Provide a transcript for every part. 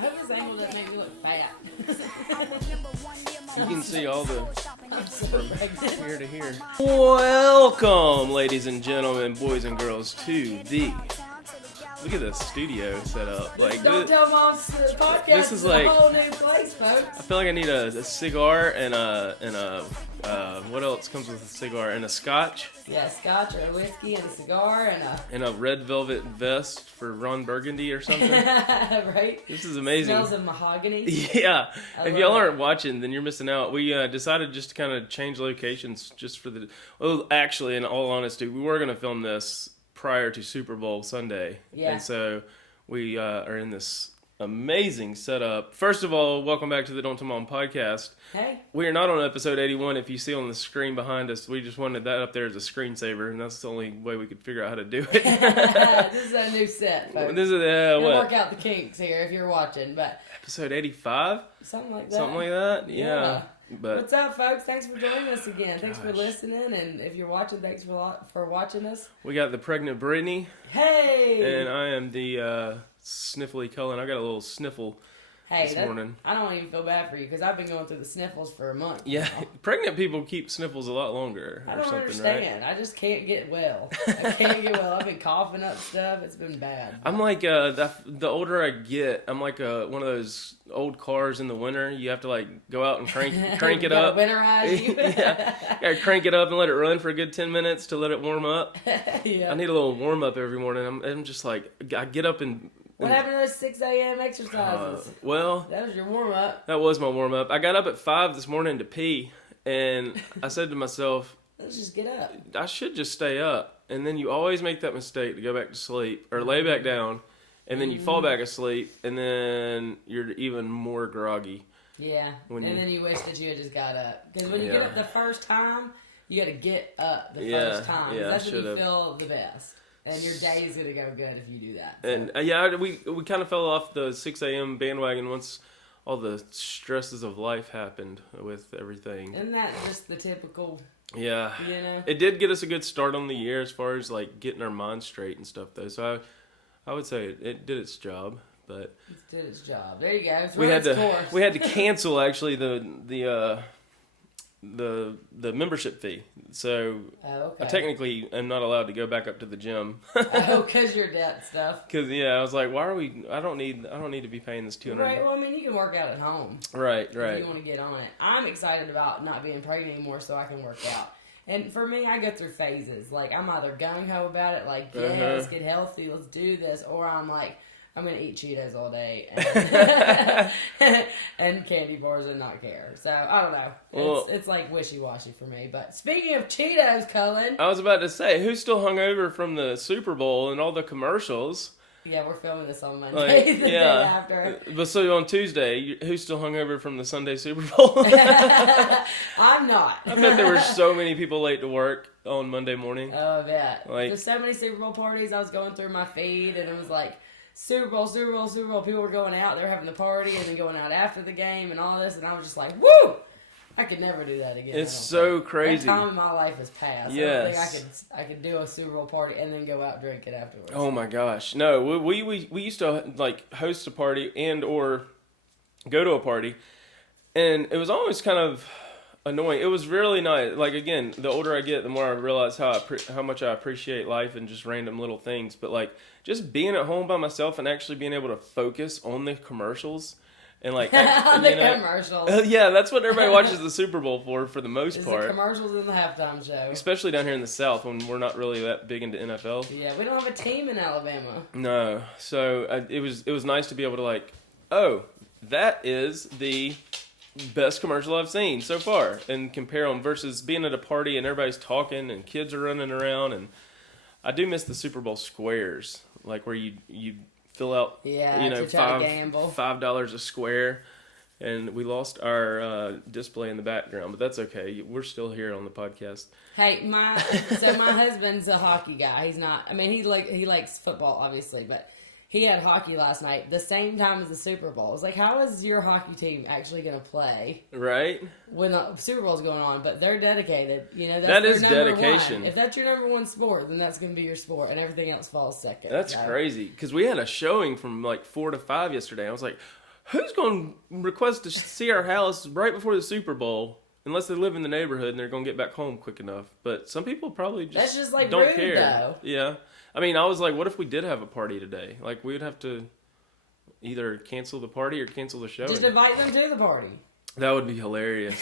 hope this angle doesn't make me look fat. You can see all the from here to here. Welcome, ladies and gentlemen, boys and girls, to the... Look at the studio set up. Like, Don't tell Mom's podcast. This is like a whole new place, folks. I feel like I need a cigar and a what else comes with a cigar, and a scotch. Yeah, scotch or a whiskey and a cigar and a red velvet vest for Ron Burgundy or something. Right? This is amazing. Smells of mahogany. Yeah. If y'all aren't watching, then you're missing out. We decided just to kind of change locations just for the... Well, actually, in all honesty, we were going to film this prior to Super Bowl Sunday. Yeah. And so we are in this amazing setup. First of all, welcome back to the Don't Tell Mom podcast. Hey. We are not on episode 81. If you see on the screen behind us, we just wanted that up there as a screensaver, and that's the only way we could figure out how to do it. This is a new set, folks. This is We'll what? work out the kinks here if you're watching, but Episode 85? something like that. Something like that? Yeah. But what's up, folks? Thanks for joining us again. Thanks for listening, and if you're watching, thanks for watching us. We got the pregnant Britany. Hey! And I am the sniffly Cullen. I got a little sniffle this morning. I don't even feel bad for you because I've been going through the sniffles for a month. Yeah, pregnant people keep sniffles a lot longer. I or don't something, understand. Right? I just can't get well. I can't get well. I've been coughing up stuff. It's been bad. I'm like the older I get, I'm like one of those old cars in the winter. You have to like go out and crank it up. Winterize you. Yeah, gotta crank it up and let it run for a good 10 minutes to let it warm up. Yeah. I need a little warm up every morning. I'm just like, I get up and... What happened to those 6 a.m. exercises? Well, that was your warm up. That was my warm up. I got up at 5 this morning to pee, and I said to myself, let's just get up. I should just stay up. And then you always make that mistake to go back to sleep or lay back down, and then you fall back asleep, and then you're even more groggy. Yeah, then you wish that you had just got up. Because when you get up the first time, you got to get up the first time. Yeah, that's when you feel the best. And your day is going to go good if you do that. So. And we kind of fell off the 6 a.m. bandwagon once all the stresses of life happened with everything. Isn't that just the typical? Yeah. You know? It did get us a good start on the year as far as like getting our minds straight and stuff though. So I would say it did its job, but it did its job. There you go. We had to cancel actually the membership fee. So I technically am not allowed to go back up to the gym. Because your debt stuff. Because I was like, why are we? I don't need to be paying this $200. Right. Well, I mean, you can work out at home. Right. If you want to get on it. I'm excited about not being pregnant anymore, so I can work out. And for me, I go through phases. Like I'm either gung ho about it, like let's get healthy, let's do this, or I'm like, I'm going to eat Cheetos all day and candy bars and not care. So, I don't know. Well, it's like wishy-washy for me. But speaking of Cheetos, Cullen. I was about to say, who's still hungover from the Super Bowl and all the commercials? Yeah, we're filming this on Monday, the day after. But so on Tuesday, who's still hungover from the Sunday Super Bowl? I'm not. I bet there were so many people late to work on Monday morning. Oh, I bet. There's so many Super Bowl parties. I was going through my feed, and it was like, Super Bowl, Super Bowl, Super Bowl. People were going out. They were having the party and then going out after the game and all this. And I was just like, woo! I could never do that again. It's so crazy. That time in my life has passed. Yes. I don't think I could do a Super Bowl party and then go out and drink it afterwards. Oh my gosh. No, we used to like host a party and or go to a party. And it was always kind of annoying. It was really nice. Like again, the older I get, the more I realize how much I appreciate life and just random little things. But like just being at home by myself and actually being able to focus on the commercials and like on the commercials. Yeah, that's what everybody watches the Super Bowl for the most part. The commercials in the halftime show, especially down here in the South when we're not really that big into NFL. Yeah, we don't have a team in Alabama. No, so it was nice to be able to like, oh, that is the best commercial I've seen so far, and compare them versus being at a party and everybody's talking and kids are running around. And I do miss the Super Bowl squares, like where you fill out $5 a square. And we lost our display in the background, but that's okay. We're still here on the podcast. Hey, my husband's a hockey guy. He's not. I mean, he likes football, obviously, but he had hockey last night, the same time as the Super Bowl. It's like, how is your hockey team actually going to play? Right. When the Super Bowl's going on, but they're dedicated. That is dedication. If that's your number one sport, then that's going to be your sport, and everything else falls second. That's crazy, because we had a showing from like 4 to 5 yesterday. I was like, who's going to request to see our house right before the Super Bowl? Unless they live in the neighborhood and they're going to get back home quick enough. But some people probably That's just like don't rude, care. though. Yeah. I mean, I was like, what if we did have a party today? Like, we would have to either cancel the party or cancel the show. Just invite them to the party. That would be hilarious.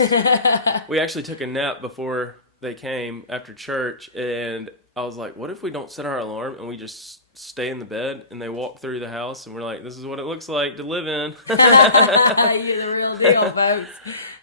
We actually took a nap before they came after church, and I was like, what if we don't set our alarm and we just stay in the bed and they walk through the house and we're like, this is what it looks like to live in. You're the real deal, folks.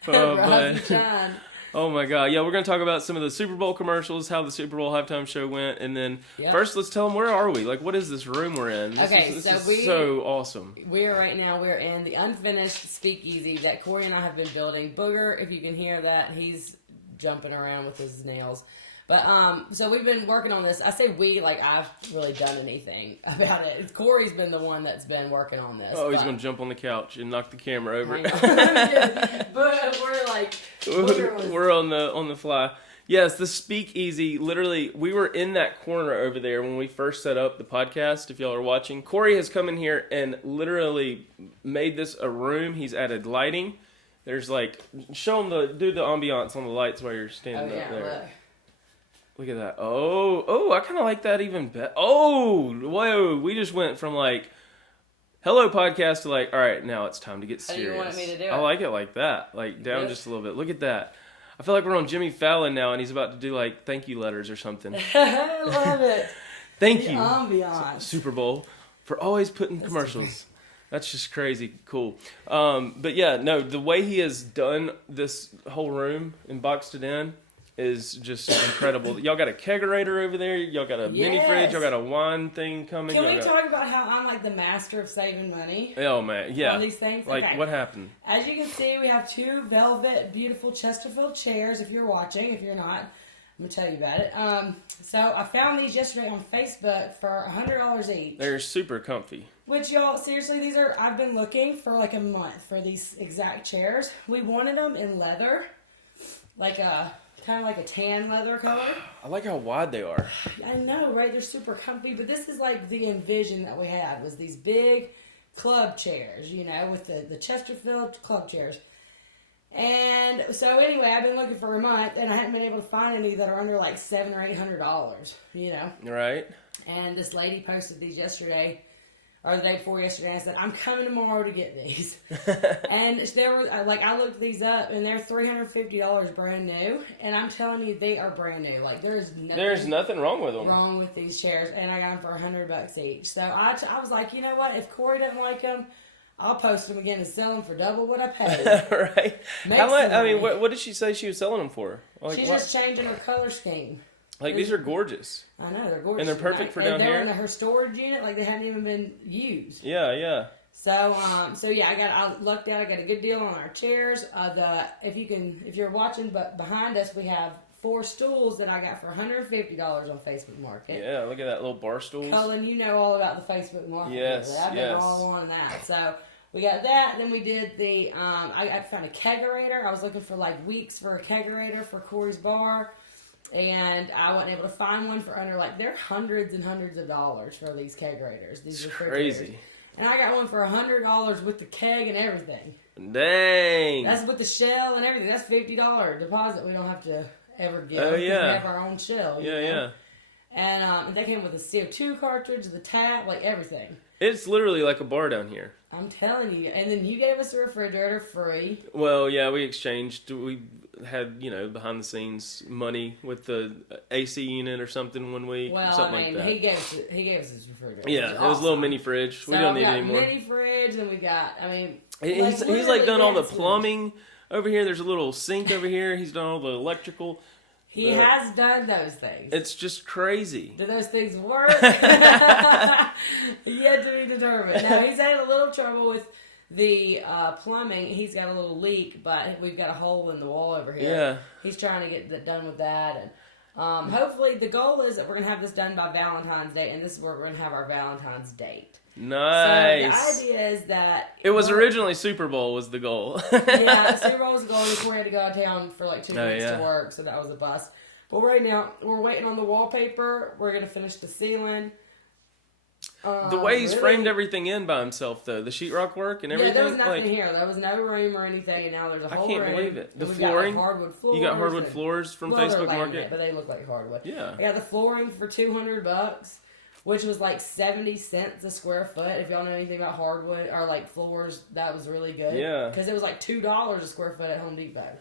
Oh my God. Yeah, we're going to talk about some of the Super Bowl commercials, how the Super Bowl halftime show went, and then first let's tell them, where are we? Like, what is this room we're in? This is so awesome. We're in the unfinished speakeasy that Corey and I have been building. Booger, if you can hear that, he's jumping around with his nails. But, so we've been working on this. I say we, like I've really done anything about it. Corey's been the one that's been working on this. Oh, he's going to jump on the couch and knock the camera over. But we're like, we're on the fly. Yes, the speakeasy, literally, we were in that corner over there when we first set up the podcast, if y'all are watching. Corey has come in here and literally made this a room. He's added lighting. There's like, do the ambiance on the lights while you're standing up there. Look at that. Oh, I kind of like that even better. Oh, whoa. We just went from like, hello podcast to like, all right, now it's time to get serious. How do you want me to do it? I like it like that. Like down just a little bit. Look at that. I feel like we're on Jimmy Fallon now and he's about to do like thank you letters or something. I love it. Thank you. Ambiance. Super Bowl for always putting commercials. That's just crazy cool. But yeah, no, the way he has done this whole room and boxed it in is just incredible. Y'all got a kegerator over there. Y'all got a mini fridge. Y'all got a wine thing coming. Can we talk about how I'm like the master of saving money? Oh man, yeah. On these things. Like what happened? As you can see, we have 2 velvet, beautiful Chesterfield chairs. If you're watching, if you're not, I'm gonna tell you about it. So I found these yesterday on Facebook for $100 each. They're super comfy. Which y'all, seriously, I've been looking for like a month for these exact chairs. We wanted them in leather, kind of like a tan leather color. I like how wide they are. I know, right? They're super comfy, but this is like the envision that we had was these big club chairs, with the Chesterfield club chairs. And so anyway, I've been looking for a month, and I hadn't been able to find any that are under like $700 or $800, Right. And this lady posted these yesterday, or the day before yesterday, and I said, I'm coming tomorrow to get these. And they were, I looked these up, and they're $350 brand new. And I'm telling you, they are brand new. Like, there's nothing wrong with them. Wrong with these chairs. And I got them for $100 each. So I was like, you know what? If Corey doesn't like them, I'll post them again and sell them for double what I paid. Right. How much? I mean, what did she say she was selling them for? Like, she's just changing her color scheme. Like, these are gorgeous. I know, they're gorgeous. And they're perfect for down here? And they're in her storage unit, like they hadn't even been used. Yeah. So yeah, I lucked out. I got a good deal on our chairs. If you're watching, but behind us, we have 4 stools that I got for $150 on Facebook Market. Yeah, look at that little bar stools. Cullen, you know all about the Facebook Market. Yes, I've been all on that. So we got that. Then we did I found a kegerator. I was looking for like weeks for a kegerator for Corey's bar. And I wasn't able to find one for under they're hundreds and hundreds of dollars for these kegerators. These are crazy. And I got one for $100 with the keg and everything. Dang. That's with the shell and everything. That's $50 deposit we don't have to ever give. Oh, yeah. We have our own shell. Yeah. And they came with a CO2 cartridge, the tap, like everything. It's literally like a bar down here. I'm telling you. And then you gave us a refrigerator free. Well, yeah, we exchanged. We had, behind the scenes money with the AC unit or something one week. Well, something like that. he gave us his refrigerator. Yeah, it was a little mini fridge. So we don't need it anymore. Mini dridge, and we got, he's like done all the plumbing over here. There's a little sink over here. He's done all the electrical. He has done those things. It's just crazy. Do those things work? Yet to be determined. Now, he's had a little trouble with the plumbing. He's got a little leak, but we've got a hole in the wall over here. Yeah. He's trying to get that done with that. And hopefully, the goal is that we're going to have this done by Valentine's Day, and this is where we're going to have our Valentine's date. Nice. So the idea is that it was originally Super Bowl was the goal. Yeah, Super Bowl was the goal. We had to go out of town for like 2 weeks to work, so that was a bust. But right now we're waiting on the wallpaper. We're gonna finish the ceiling. The way he's really? framed everything in by himself, though, the sheetrock work and everything. Yeah, there was nothing here. There was no room or anything, and now there's a whole room. I can't believe it. The flooring. flooring. Hardwood floors. You got hardwood floors from Facebook Market, but they look like hardwood. Yeah. I got the flooring for $200, which was like 70 cents a square foot. If y'all know anything about hardwood or like floors, that was really good. Yeah. Because it was like $2 a square foot at Home Depot.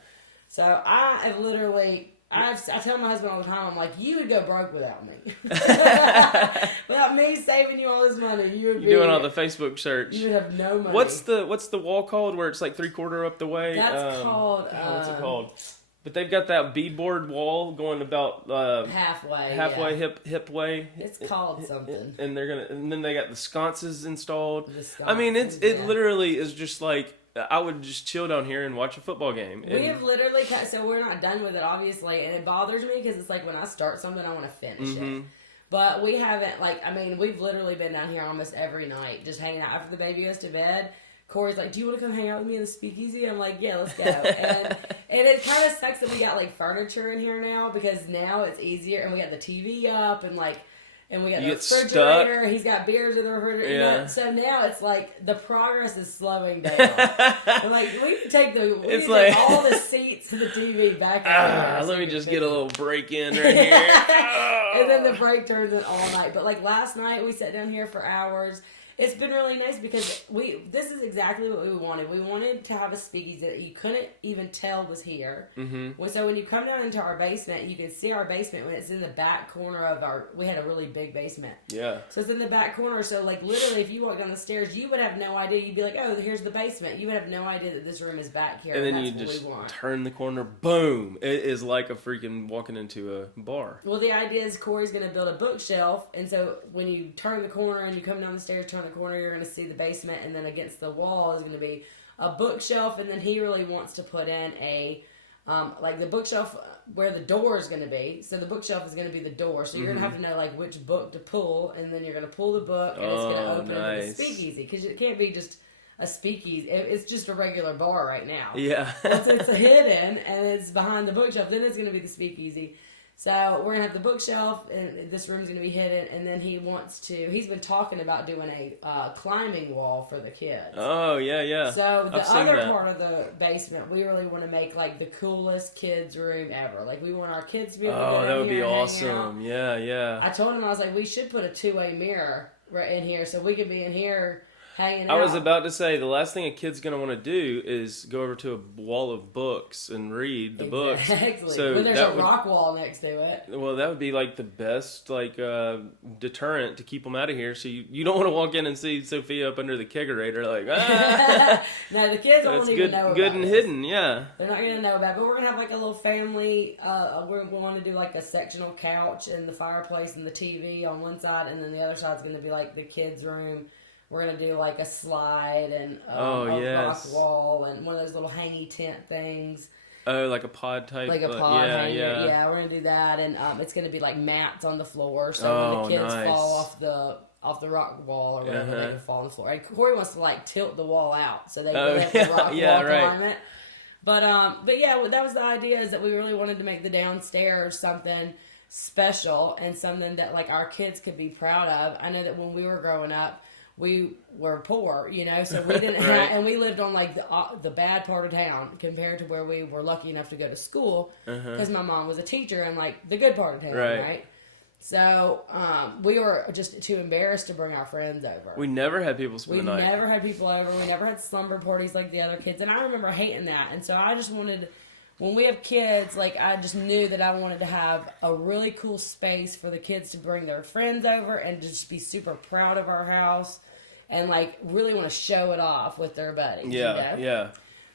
So I have literally. I tell my husband all the time, I'm like, you would go broke without me. Without me saving you all this money, you would be doing all the Facebook search. You would have no money. What's the wall called where it's like 3/4 up the way? That's called. What's it called? But they've got that beadboard wall going about halfway, yeah. hip way. It's called something. And then they got the sconces installed. I mean, it yeah. literally is just like. I would just chill down here and watch a football game. We have literally, so we're not done with it, obviously, and it bothers me because it's like when I start something, I want to finish it. But we haven't, we've literally been down here almost every night, just hanging out after the baby goes to bed. Corey's like, do you want to come hang out with me in the speakeasy? I'm like, yeah, let's go. And it kind of sucks that we got, furniture in here now because now it's easier, and we got the TV up, and we got the refrigerator. Stuck. He's got beers in the refrigerator. Yeah. You know? So now it's like the progress is slowing down. We can take all the seats and the TV back. Let me just get a little break in right here. And then the break turns in all night. But last night we sat down here for hours. It's been really nice because this is exactly what we wanted. We wanted to have a speakeasy that you couldn't even tell was here. Mm-hmm. So when you come down into our basement, you can see our basement when it's in the back corner of we had a really big basement. Yeah. So it's in the back corner. So literally if you walk down the stairs, you would have no idea. You'd be like, oh, here's the basement. You would have no idea that this room is back here. And then you just turn the corner, boom. It is like a freaking walking into a bar. Well, the idea is Corey's going to build a bookshelf. And so when you turn the corner and you come down the stairs, turn the corner, you're going to see the basement, and then against the wall is going to be a bookshelf, and then he really wants to put in a the bookshelf where the door is going to be. So the bookshelf is going to be the door, so you're going to have to know which book to pull, and then you're going to pull the book, and it's going to open into the speakeasy, because it can't be just a speakeasy. It's just a regular bar right now. Yeah. Once it's hidden and it's behind the bookshelf, then it's going to be the speakeasy. So we're going to have the bookshelf, and this room's going to be hidden, and then he's been talking about doing a climbing wall for the kids. Oh, yeah, yeah. So the other part of the basement, we really want to make, the coolest kids' room ever. We want our kids to be able to get that would in here be and awesome. hang out. Yeah, yeah. I told him, I was like, we should put a two-way mirror right in here so we could be in here hanging out. I was about to say, the last thing a kid's going to want to do is go over to a wall of books and read the books. Exactly. So when there's a rock wall next to it. Well, that would be the best deterrent to keep them out of here. So you don't want to walk in and see Sophia up under the kegerator No, the kids won't even know about good and this. Hidden, yeah. They're not going to know about it. But we're going to have a little family. We want to do a sectional couch and the fireplace and the TV on one side, and then the other side's going to be the kids' room. We're going to do a slide and a rock wall and one of those little hangy tent things. Oh, like a pod type? Like a pod hanger. Yeah. Yeah, we're going to do that. And it's going to be mats on the floor. So when the kids fall off the rock wall or whatever, they can fall on the floor. And Corey wants to tilt the wall out so they can let the rock wall climb it. But yeah, that was the idea, is that we really wanted to make the downstairs something special and something that our kids could be proud of. I know that when we were growing up, we were poor, so we didn't have, and we lived on the bad part of town compared to where we were lucky enough to go to school, because my mom was a teacher in the good part of town, right? So we were just too embarrassed to bring our friends over. We never had people spend the night. We never had people over. We never had slumber parties like the other kids, and I remember hating that. And so I just wanted, when we have kids, I just knew that I wanted to have a really cool space for the kids to bring their friends over and just be super proud of our house and really want to show it off with their buddies. Yeah, yeah.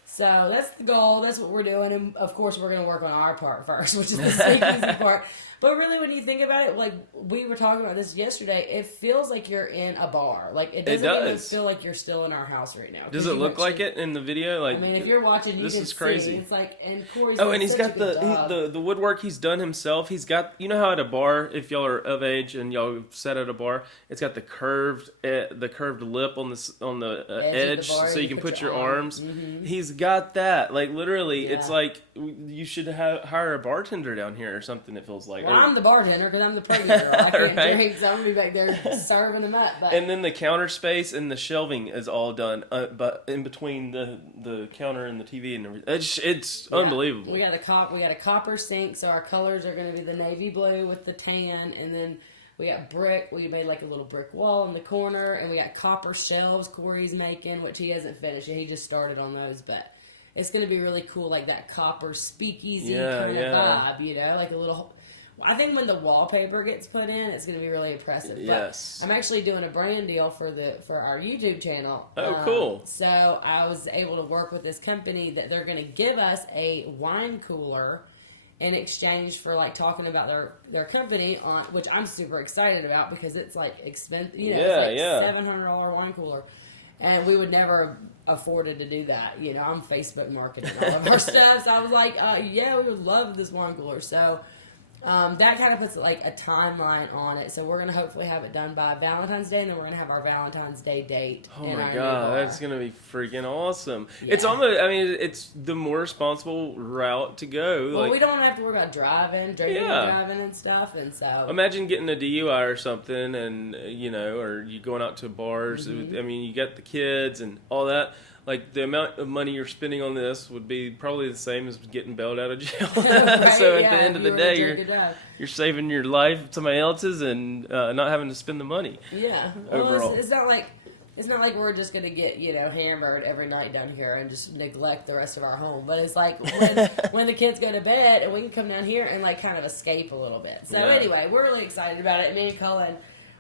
So that's the goal. That's what we're doing. And of course, we're going to work on our part first, which is the speakeasy part. But really, when you think about it, we were talking about this yesterday, it feels like you're in a bar. It doesn't even feel like you're still in our house right now. Does it look like it in the video? I mean, if you're watching, you this can is crazy. see. It's and Corey's and he's got the the woodwork he's done himself. He's got, how at a bar, if y'all are of age and y'all sat at a bar, it's got the curved lip on the edge, bar, so you can put your arms. Mm-hmm. He's got that. Like, literally, Yeah. it's like you should hire a bartender down here or something, it feels like. Well, I'm the bartender because I'm the pregnant girl. I can't Right. drink, so I'm going to be back there serving them up. But And then the counter space and the shelving is all done, but in between the counter and the TV and everything. It's unbelievable. We got a copper sink, so our colors are going to be the navy blue with the tan, and then we got brick. We made like a little brick wall in the corner, and we got copper shelves Corey's making, which he hasn't finished yet. He just started on those, but it's going to be really cool, like that copper speakeasy kind of vibe, you know, like a little. I think when the wallpaper gets put in, it's going to be really impressive. Yes. But I'm actually doing a brand deal for our YouTube channel. Oh, cool. So I was able to work with this company that they're going to give us a wine cooler in exchange for like talking about their company on, which I'm super excited about because it's like expensive. You know, it's like $700 wine cooler, and we would never afforded to do that. You know, I'm Facebook marketing all of our stuff, so I was like, yeah, we would love this wine cooler. So. That kind of puts like a timeline on it. So we're going to hopefully have it done by Valentine's Day, and then we're going to have our Valentine's Day date. Oh my God, that's going to be freaking awesome. Yeah. It's almost, I mean, it's the more responsible route to go. Well, like, we don't have to worry about driving and stuff, and so. Imagine getting a DUI or something, and, you know, or you going out to bars. Mm-hmm. I mean, you got the kids and all that. Like, the amount of money you're spending on this would be probably the same as getting bailed out of jail. Right, so at the end of the day, you're saving your life, somebody else's, and not having to spend the money. Yeah. Overall. Well, it's not like we're just gonna get, you know, hammered every night down here and just neglect the rest of our home. But it's like when the kids go to bed, and we can come down here and like kind of escape a little bit. So anyway, we're really excited about it. Me and Cullen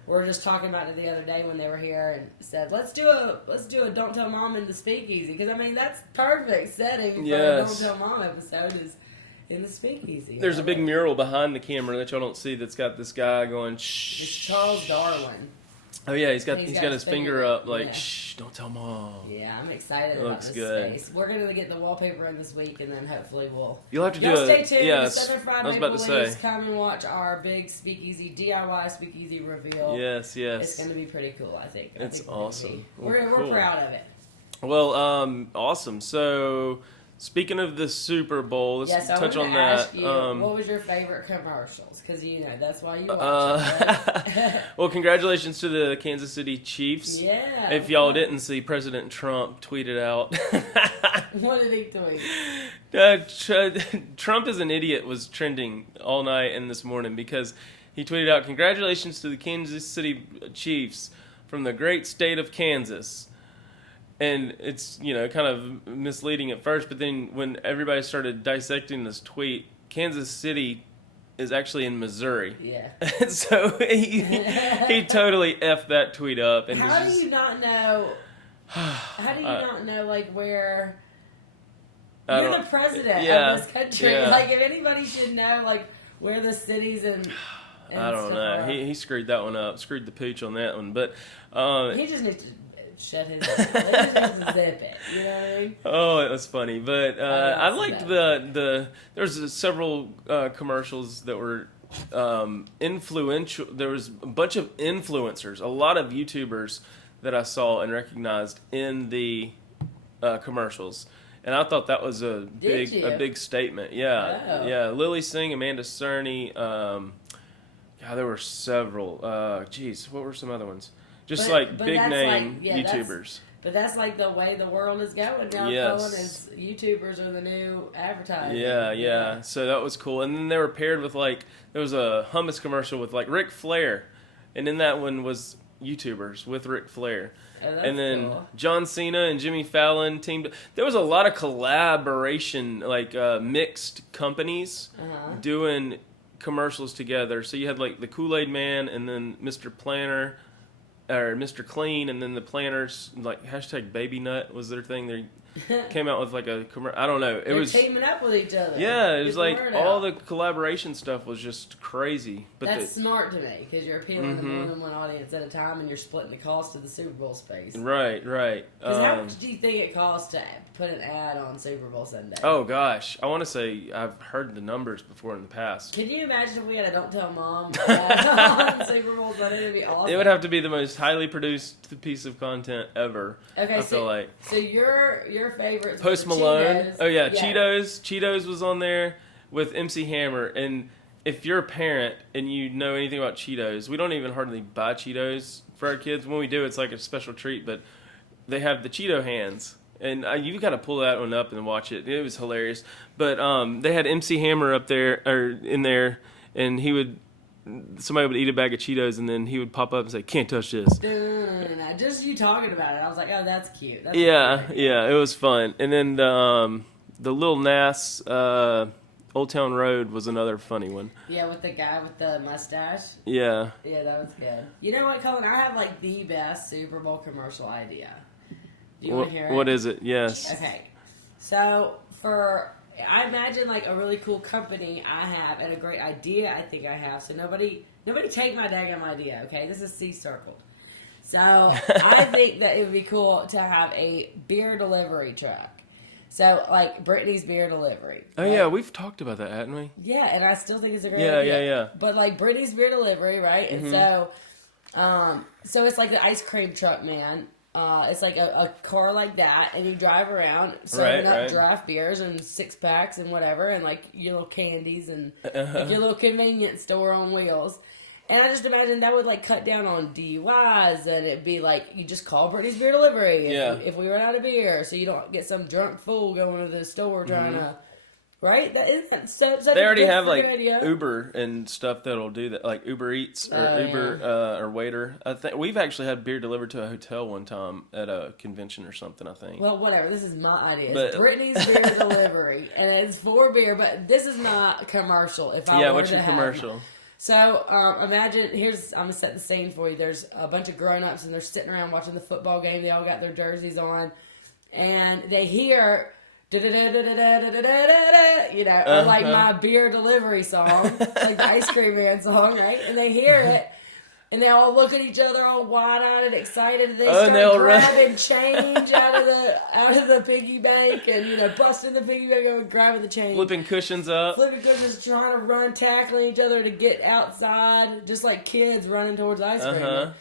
were just talking about it the other day when they were here, and said, let's do a Don't Tell Mom in the Speakeasy, because I mean that's perfect setting for a Don't Tell Mom episode is in the Speakeasy. There's a big mural behind the camera that y'all don't see that's got this guy going shh. It's Charles Darwin. Oh yeah, he's got his finger up like yeah. Shh, don't tell Mom. Yeah, I'm excited about this space. We're gonna get the wallpaper in this week, and then hopefully You'll have to y'all stay tuned. Yes, Southern Fried I was about Maple to Leaves, say. come and watch our big Speakeasy DIY Speakeasy reveal. Yes. It's gonna be pretty cool. I think It's awesome. We're proud of it. Well, awesome. So, speaking of the Super Bowl, let's touch on that. Ask you, what was your favorite commercials? Because you know that's why you watch it. Right? Well, congratulations to the Kansas City Chiefs. Yeah. If y'all didn't see, President Trump tweeted out. What did he tweet? Trump is an idiot was trending all night and this morning because he tweeted out, "Congratulations to the Kansas City Chiefs from the great state of Kansas." And it's, you know, kind of misleading at first, but then when everybody started dissecting this tweet, Kansas City is actually in Missouri. Yeah. So he totally effed that tweet up. And How do you not know? How do you not know, like, where... You're the president of this country. Yeah. Like, if anybody should know, like, where the cities and I don't know. are. He screwed that one up. Screwed the pooch on that one. But he just needs to shut his mouth. He just needs to zip it. You know what I mean? Oh, it was funny. But I liked there was several commercials that were influential. There was a bunch of influencers, a lot of YouTubers that I saw and recognized in the commercials. And I thought that was a big statement. Yeah. Oh. Yeah. Lily Singh, Amanda Cerny, there were several. What were some other ones? Just big name YouTubers. But that's like the way the world is going now. Yes. Cullen, is YouTubers are the new advertising. Yeah. So that was cool. And then they were paired with there was a hummus commercial with Ric Flair. And in that one was YouTubers with Ric Flair. Oh, and then cool. John Cena and Jimmy Fallon teamed. There was a lot of collaboration, mixed companies doing commercials together. So you had the Kool-Aid Man and then Mr. Planner, or Mr. Clean, and then the Planners, hashtag Baby Nut was their thing. They came out with a commercial. I don't know. They're teaming up with each other. Yeah, it was all the collaboration stuff was just crazy. But that's smart to me because you're appealing to more than one audience at a time, and you're splitting the cost of the Super Bowl space. Right. Because how much do you think it costs to put an ad on Super Bowl Sunday? Oh gosh, I want to say I've heard the numbers before in the past. Can you imagine if we had a "Don't Tell Mom" ad on Super Bowl Sunday? It'd be awesome. It would have to be the most highly produced piece of content ever. Okay, I feel like. So your your favorites. Post Malone. Cheetos. Oh yeah, Cheetos. Cheetos was on there with MC Hammer. And if you're a parent and you know anything about Cheetos, we don't even hardly buy Cheetos for our kids. When we do, it's like a special treat. But they have the Cheeto hands. And you've got to pull that one up and watch it. It was hilarious. But they had MC Hammer up there, or in there, and somebody would eat a bag of Cheetos, and then he would pop up and say, "Can't touch this." No. Just you talking about it, I was like, oh, that's cute. That's Yeah, it was fun. And then the Lil Nas Old Town Road was another funny one. Yeah, with the guy with the mustache. Yeah. Yeah, that was good. You know what, Cullen? I have like the best Super Bowl commercial idea. Do you want to hear it? What is it? Yes. Okay. So, I imagine like a really cool company I have and a great idea I think I have. So nobody take my daggum idea, okay? This is C-circled. So, I think that it would be cool to have a beer delivery truck. So, like Britany's beer delivery. Oh, yeah, we've talked about that, haven't we? Yeah, and I still think it's a great idea. Yeah. But like Britany's beer delivery, right? Mm-hmm. And so it's like the ice cream truck, man. It's like a car like that, and you drive around serving up draft beers and 6-packs and whatever, and like your little candies and like your little convenience store on wheels. And I just imagine that would like cut down on DUIs, and it'd be like you just call Britany's Beer Delivery if we run out of beer, so you don't get some drunk fool going to the store trying to. Right? That isn't such They already have like idea. Uber and stuff that'll do that, like Uber Eats or Uber or Waiter. I think we've actually had beer delivered to a hotel one time at a convention or something. I think. Well, whatever. This is my idea. It's Britany's Beer Delivery, and it's for beer, but this is not commercial. What's your commercial? So imagine I'm gonna set the scene for you. There's a bunch of grown-ups and they're sitting around watching the football game. They all got their jerseys on, and they hear. Or like my beer delivery song, like the ice cream man song, right? And they hear it, and they all look at each other all wide-eyed and excited. And they start grabbing change out of the piggy bank, and busting the piggy bank and grabbing the change, flipping cushions, trying to run, tackling each other to get outside, just like kids running towards ice cream.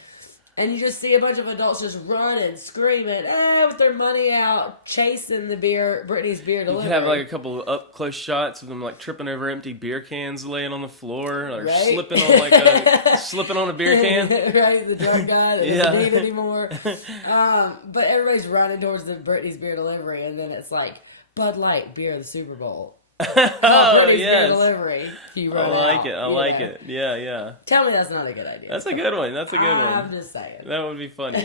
And you just see a bunch of adults just running, screaming, with their money out, chasing the Britany's beer delivery. You could have like a couple of up close shots of them like tripping over empty beer cans laying on the floor, or slipping on a beer can. Right, the drunk guy that doesn't need anymore. But everybody's running towards the Britany's beer delivery, and then it's like Bud Light beer of the Super Bowl. Beer delivery. I like it. Yeah. Tell me that's not a good idea. That's a good one. I'm just saying. That would be funny.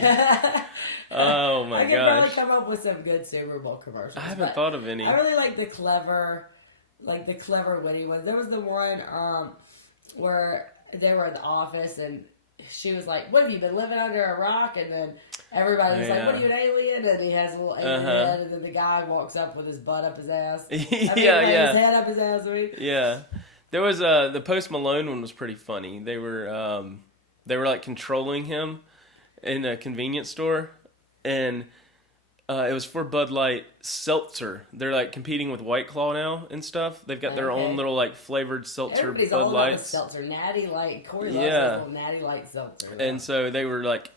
Oh my gosh. I could probably come up with some good Super Bowl commercials. I haven't thought of any. I really like the clever witty ones. There was the one where they were in the office and she was like, "What have you been living under a rock?" And then everybody was like, "What are you, an alien?" And he has a little alien head, and then the guy walks up with his butt up his ass. His head up his ass. Yeah, there was the Post Malone one was pretty funny. They were like controlling him in a convenience store, and it was for Bud Light seltzer. They're like competing with White Claw now and stuff. They've got their own little like flavored seltzer. Everybody's Bud all Light seltzer, Natty Light. Corey loves his little Natty Light seltzer. And so they were like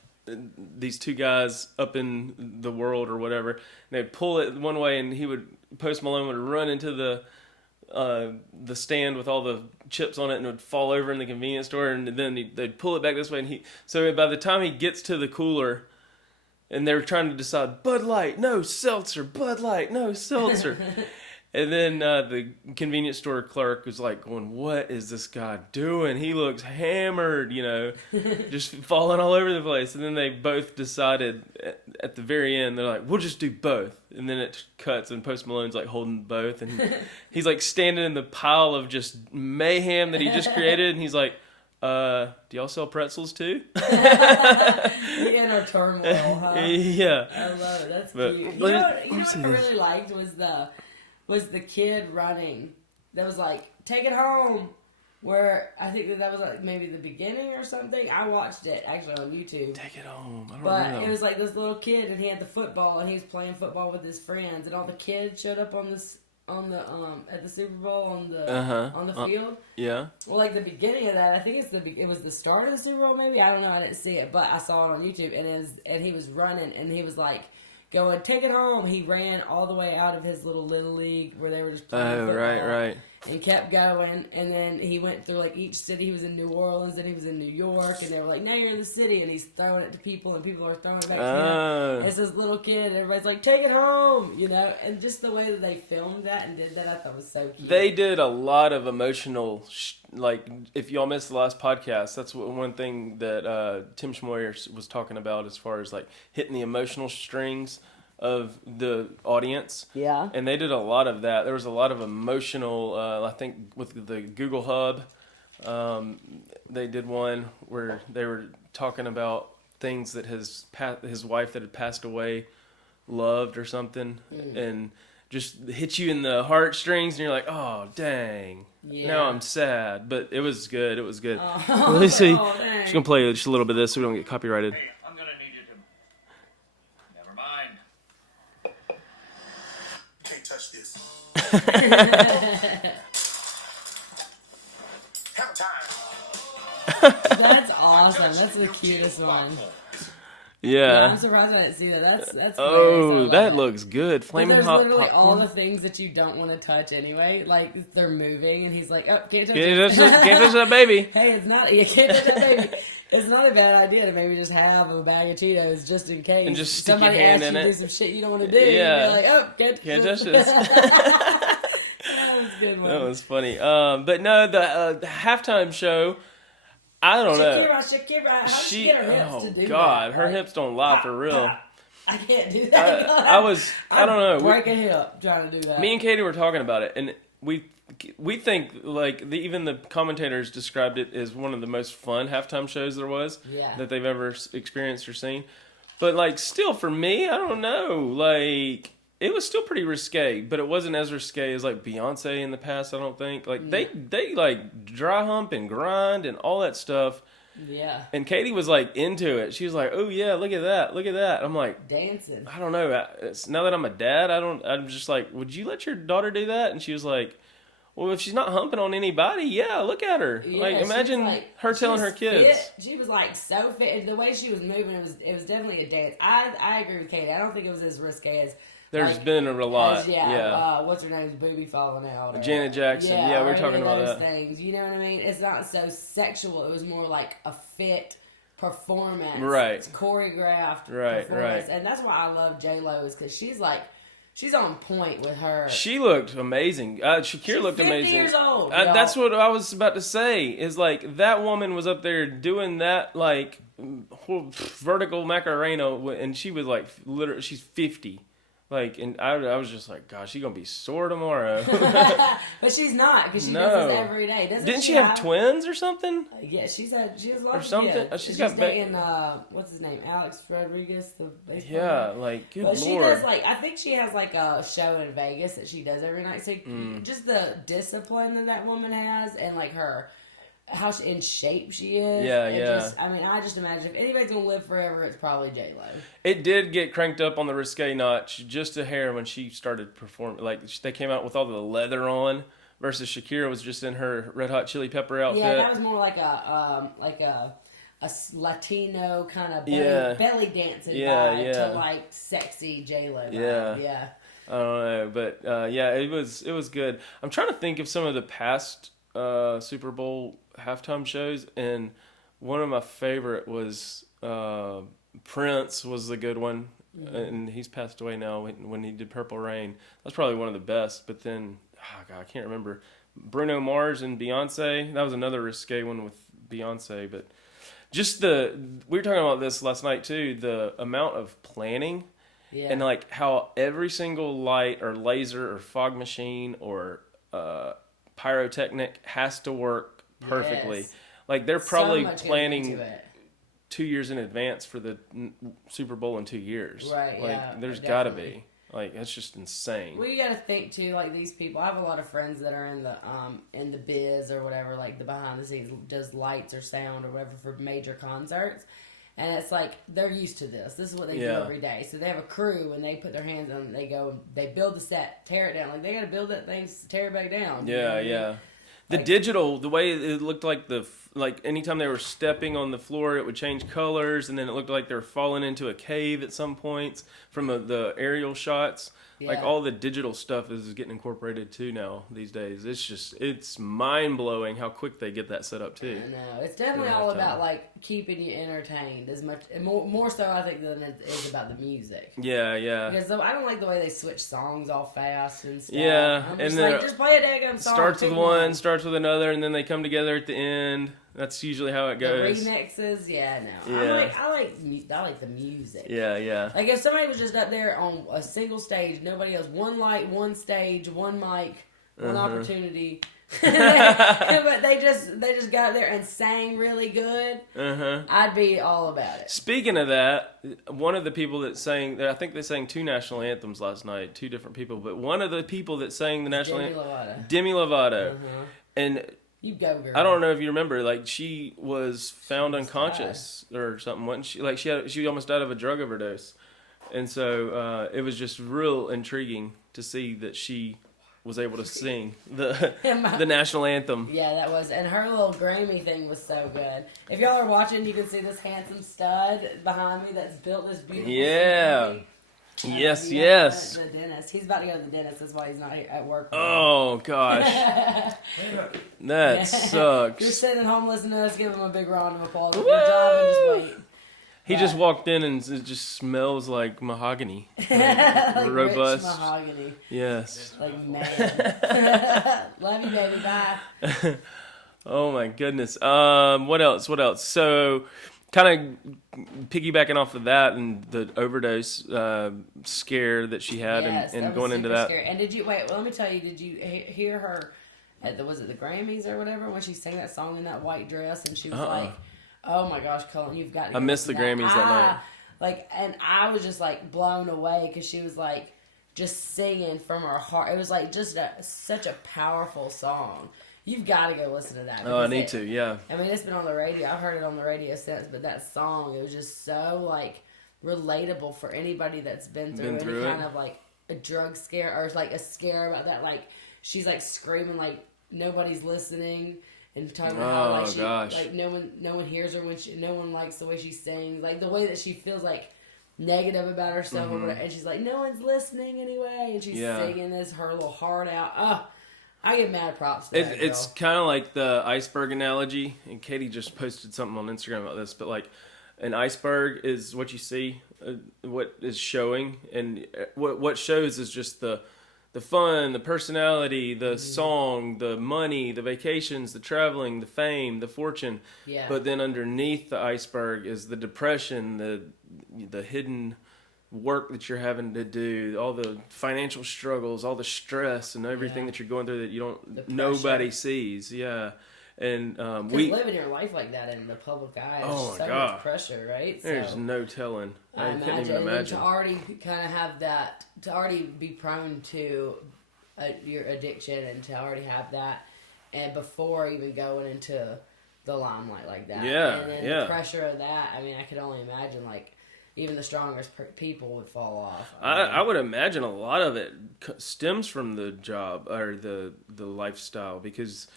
these two guys up in the world or whatever. And they'd pull it one way, and Post Malone would run into the stand with all the chips on it, and it would fall over in the convenience store. And then they'd pull it back this way, and so by the time he gets to the cooler. And they were trying to decide, Bud Light, no seltzer, Bud Light, no seltzer. And then the convenience store clerk was like going, "What is this guy doing? He looks hammered, just falling all over the place." And then they both decided at the very end, they're like, "We'll just do both." And then it cuts and Post Malone's like holding both. And he's like standing in the pile of just mayhem that he just created. And he's like, do y'all sell pretzels too? The inner turmoil, huh? Yeah. I love it. That's cute. You know what I really liked was the kid running. That was like, "Take it home." Where I think that was like maybe the beginning or something. I watched it actually on YouTube. Take it home. I don't know. It was like this little kid, and he had the football, and he was playing football with his friends, and all the kids showed up at the Super Bowl on the field. Yeah. Well, like the beginning of that, I think it was the start of the Super Bowl. Maybe I don't know. I didn't see it, but I saw it on YouTube, and he was running, and he was like going, take it home. He ran all the way out of his little league where they were just playing football. Right. And kept going, and then he went through like each city. He was in New Orleans, then he was in New York, and they were like, "Now you're in the city," and he's throwing it to people, and people are throwing it back to him. It's this little kid, and everybody's like, "Take it home," you know. And just the way that they filmed that and did that, I thought was so cute. They did a lot of emotional, like if y'all missed the last podcast, that's one thing that Tim Schmoyer was talking about as far as like hitting the emotional strings of the audience. Yeah. And they did a lot of that. There was a lot of emotional, I think with the Google Hub, they did one where they were talking about things that his wife that had passed away loved or something, and just hit you in the heartstrings, and you're like, oh, dang. Yeah. Now I'm sad. But it was good. It was good. Oh, let me see. dang. I'm just going to play just a little bit of this so we don't get copyrighted. Hey, I'm going to need you to... Never mind. Can't touch this. Have time. That's awesome. That's the cutest one. Yeah. I'm surprised I didn't see that. That's oh, that looks good. Flaming hot popcorn. There's literally all the things that you don't want to touch anyway. Like, they're moving, and he's like, oh, can't touch it. Can't touch that baby. Hey, you can't touch that baby. It's not a bad idea to maybe just have a bag of Cheetos just in case. And just stick your hand in it. Somebody asks you to do some shit you don't want to do. Yeah. You're like, oh, can't touch this. That was a good one. That was funny. But no, the halftime show, I don't know. Shakira, how did she get her hips to do that? God, her hips don't lie for real. I can't do that. I don't know. Break a hip trying to do that. Me and Katie were talking about it, and we think, like, even the commentators described it as one of the most fun halftime shows there was that they've ever experienced or seen. But, like, still, for me, I don't know. Like, it was still pretty risque, but it wasn't as risque as, like, Beyonce in the past, I don't think. Like, they like, dry hump and grind and all that stuff. Yeah. And Katie was, like, into it. She was like, oh, yeah, look at that. Look at that. I'm like... Dancing. I don't know. Now that I'm a dad, I'm just like, would you let your daughter do that? And she was like... Well, if she's not humping on anybody, yeah, look at her. Yeah, like, imagine her telling her kids. Fit. She was like so fit. The way she was moving, it was definitely a dance. I agree with Katie. I don't think it was as risque as. There's been a lot. What's her name's booby falling out? Janet Jackson. Yeah, we were talking about those that. Things. You know what I mean? It's not so sexual. It was more like a fit performance. Right. It's choreographed. Right. Performance. And that's why I love J-Lo is because she's like. She's on point with her. She looked amazing. Shakira looked 50 amazing. Years old. That's what I was about to say. Is like that woman was up there doing that like vertical Macarena, and she was like literally she's 50. Like, and I was just like, gosh, she's gonna be sore tomorrow. But she's not because she does this every day. Didn't she have twins or something? Yeah, she has a lot or of something. Kids. She's got dating what's his name, Alex Rodriguez, the baseball yeah, player. like good Lord. She does I think she has like a show in Vegas that she does every night. So just the discipline that woman has, and like how in shape she is. Yeah. I just imagine if anybody's gonna live forever, it's probably J-Lo. It did get cranked up on the risque notch just a hair when she started performing. Like they came out with all the leather on, versus Shakira was just in her Red Hot Chili Pepper outfit. Yeah, that was more like a Latino kind of belly dancing vibe to like sexy J-Lo vibe. Yeah. I don't know, but it was good. I'm trying to think of some of the past Super Bowl halftime shows, and one of my favorite was Prince was the good one, and he's passed away now when he did Purple Rain. That's probably one of the best, but then I can't remember. Bruno Mars and Beyonce, that was another risque one with Beyonce, but just we were talking about this last night too, the amount of planning and like how every single light or laser or fog machine or pyrotechnic has to work perfectly. Yes. Like they're probably planning 2 years in advance for the Super Bowl in 2 years. Right. Like there's got to be. Like that's just insane. Well, you got to think too. Like these people, I have a lot of friends that are in the biz or whatever, like the behind the scenes, does lights or sound or whatever for major concerts. And it's like, they're used to this. This is what they do every day. So they have a crew, and they put their hands on it. They go, they build the set, tear it down. Like, they got to build that thing, tear it back down. Yeah. The digital, the way it looked like the like anytime they were stepping on the floor, it would change colors, and then it looked like they were falling into a cave at some points from the aerial shots. Yeah. Like all the digital stuff is getting incorporated too now these days. It's mind blowing how quick they get that set up too. I know. It's definitely all about like keeping you entertained as much, and more so I think than it is about the music. Yeah. Because I don't like the way they switch songs all fast and stuff. Yeah, I'm and just then like, just play a daggum song. Starts with pick one, starts with another, and then they come together at the end. That's usually how it goes. The remixes, yeah, no. Yeah. I like the music. Yeah. Like if somebody was just up there on a single stage, nobody else, one light, one stage, one mic, one opportunity, but they just got up there and sang really good. I'd be all about it. Speaking of that, one of the people that sang, I think they sang 2 national anthems last night, 2 different people, but one of the people that sang the national anthem, Demi Lovato, and you go, girl. I don't know if you remember, like she was found unconscious or something, wasn't she? Like she almost died of a drug overdose, and so it was just real intriguing to see that she was able to sing the national anthem. Yeah, that was, and her little Grammy thing was so good. If y'all are watching, you can see this handsome stud behind me that's built this beautiful. Yeah. Yes. The dentist. He's about to go to the dentist. That's why he's not at work. Oh gosh, that sucks. You're sitting at home listening to us. Give him a big round of applause. Good job, and just wait. He just walked in and it just smells like mahogany. Like robust rich mahogany. Yes. Like man. Love you, baby. Bye. Oh my goodness. What else? So, kind of piggybacking off of that and the overdose scare that she had, and going into that. Scary. And did you wait? Well, let me tell you. Did you hear her at was it the Grammys or whatever when she sang that song in that white dress and she was like, "Oh my gosh, Cullen, you've got to." I missed the Grammys that night. Like, and I was just like blown away because she was like just singing from her heart. It was like just such a powerful song. You've got to go listen to that. Oh, I need to, yeah. I mean, it's been on the radio. I've heard it on the radio since, but that song, it was just so, like, relatable for anybody that's been through any kind of, like, a drug scare or, like, a scare about that. Like, she's, like, screaming, like, nobody's listening and talking about how, like, like, no one hears her when no one likes the way she sings. Like, the way that she feels, like, negative about herself or whatever. And she's like, no one's listening anyway. And she's singing her little heart out. I give mad props to that girl. It's kind of like the iceberg analogy, and Katie just posted something on Instagram about this, but like an iceberg is what you see, what is showing, and what shows is just the fun, the personality, the song, the money, the vacations, the traveling, the fame, the fortune. Yeah. But then underneath the iceberg is the depression, the hidden work that you're having to do, all the financial struggles, all the stress and everything that you're going through that nobody sees. Yeah. And we living your life like that in the public eye is much pressure, right? There's no telling. I couldn't even imagine. imagine. To already kind of have that, to already be prone to your addiction, and to already have that, and before even going into the limelight like that, and then the pressure of that. I mean, I could only imagine like. Even the strongest people would fall off. I would imagine a lot of it stems from the job or the lifestyle because,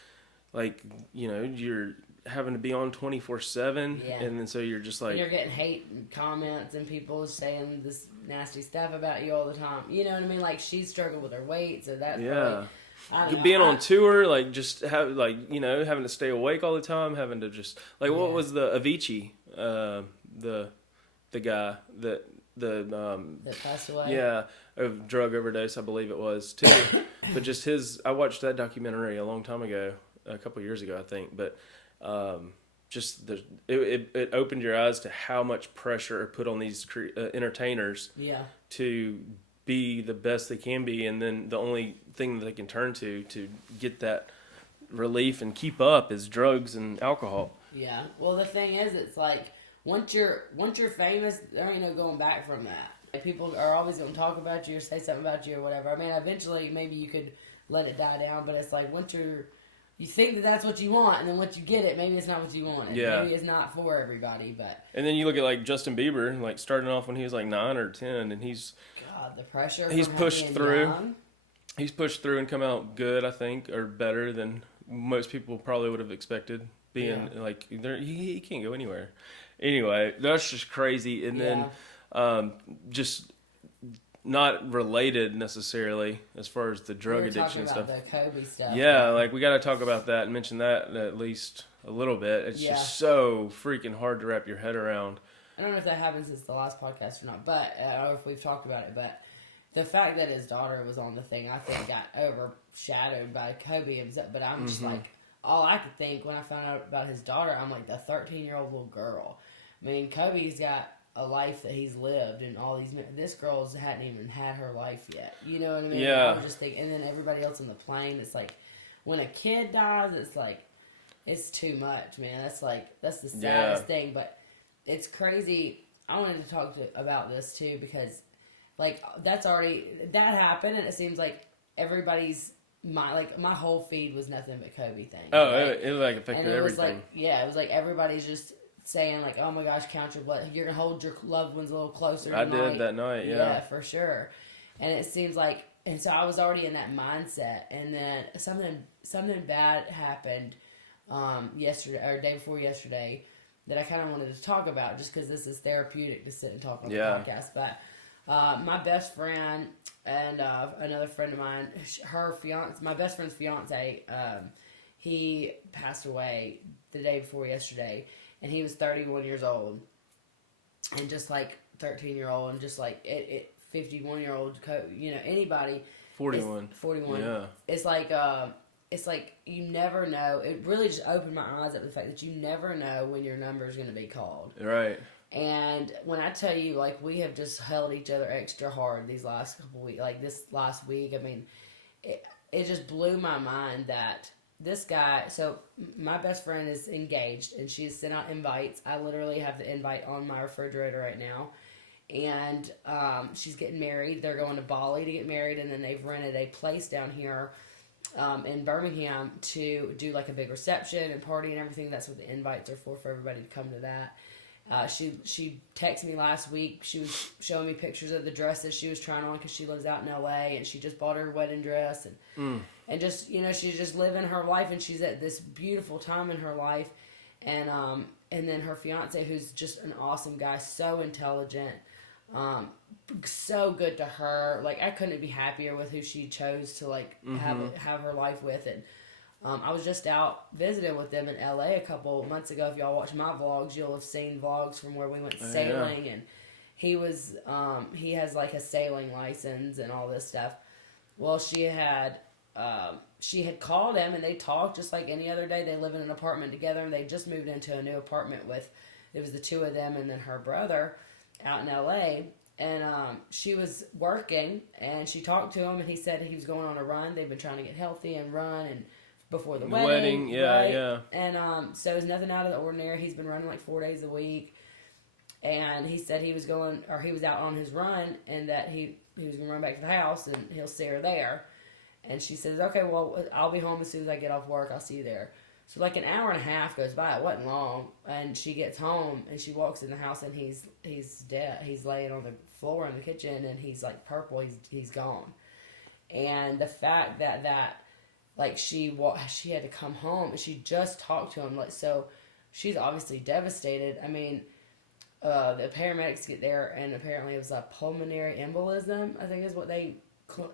like, you know, you're having to be on 24/7, and then so you're just like... And you're getting hate and comments and people saying this nasty stuff about you all the time. You know what I mean? Like, she struggled with her weight, so that's probably... Being on tour, like, just have, like, you know, having to stay awake all the time, having to just... Like, what was the Avicii, the guy that passed away. Yeah, of drug overdose, I believe it was too. But just I watched that documentary a long time ago, a couple years ago, I think. But just it opened your eyes to how much pressure are put on these entertainers. To be the best they can be, and then the only thing that they can turn to get that relief and keep up is drugs and alcohol. Yeah. Well, the thing is, it's like. Once you're famous, there ain't no going back from that. Like, people are always going to talk about you or say something about you or whatever. I mean, eventually, maybe you could let it die down, but it's like once you think that that's what you want, and then once you get it, maybe it's not what you want. Yeah. Maybe it's not for everybody, but... And then you look at, like, Justin Bieber, like, starting off when he was, like, 9 or 10, and he's... God, the pressure He's pushed through. Young. He's pushed through and come out good, I think, or better than most people probably would have expected. being like he can't go anywhere. Anyway, that's just crazy. And then just not related necessarily as far as the drug addiction and stuff. The Kobe stuff. Yeah, like we got to talk about that and mention that at least a little bit. It's just so freaking hard to wrap your head around. I don't know if that happened since the last podcast or not, but or if we've talked about it. But the fact that his daughter was on the thing, I think, got overshadowed by Kobe himself. But I'm just like, all I could think when I found out about his daughter, I'm like, the 13-year-old little girl. I mean, Kobe's got a life that he's lived, and all these. This girl's hadn't even had her life yet. You know what I mean? Yeah. I'm just thinking, and then everybody else on the plane. It's like when a kid dies, it's like it's too much, man. That's the saddest thing. But it's crazy. I wanted to talk about this too because, like, that happened, and it seems like everybody's my whole feed was nothing but Kobe things. Oh, right? it like affected and it was everything. It was like everybody's just saying like, oh my gosh, count your blood. You're gonna hold your loved ones a little closer tonight. I did that night, Yeah, for sure. And it seems like, and so I was already in that mindset, and then something bad happened yesterday or day before yesterday that I kind of wanted to talk about just because this is therapeutic to sit and talk on the podcast. But my best friend and another friend of mine, my best friend's fiance, he passed away the day before yesterday. And he was 31 years old. And just like 13-year-old and just like 51-year-old, anybody. 41. 41. Yeah. It's like you never know. It really just opened my eyes up to the fact that you never know when your number is going to be called. Right. And when I tell you, like, we have just held each other extra hard these last couple weeks, like this last week, I mean, it just blew my mind that this guy, so my best friend is engaged, and she's sent out invites. I literally have the invite on my refrigerator right now. And she's getting married. They're going to Bali to get married, and then they've rented a place down here in Birmingham to do like a big reception and party and everything. That's what the invites are for everybody to come to that. She texted me last week. She was showing me pictures of the dresses she was trying on because she lives out in LA, and she just bought her wedding dress and just, she's just living her life, and she's at this beautiful time in her life. And then her fiance, who's just an awesome guy, so intelligent, so good to her. Like, I couldn't be happier with who she chose to have her life with. And I was just out visiting with them in LA a couple months ago. If y'all watch my vlogs, you'll have seen vlogs from where we went sailing. And he has like a sailing license and all this stuff. Well, she had called him, and they talked just like any other day. They live in an apartment together, and they just moved into a new apartment it was the two of them and then her brother out in LA. And she was working, and she talked to him, and he said he was going on a run. They've been trying to get healthy and run, and before the wedding. Yeah. And so it's nothing out of the ordinary. He's been running like 4 days a week, and he said he was out on his run, and that he was going to run back to the house, and he'll see her there. And she says, okay, well, I'll be home as soon as I get off work. I'll see you there. So like an hour and a half goes by. It wasn't long. And she gets home, and she walks in the house, and he's dead. He's laying on the floor in the kitchen, and he's like purple. He's gone. And the fact that like she had to come home, and she just talked to him. Like, so she's obviously devastated. I mean, the paramedics get there, and apparently it was a pulmonary embolism, I think is what they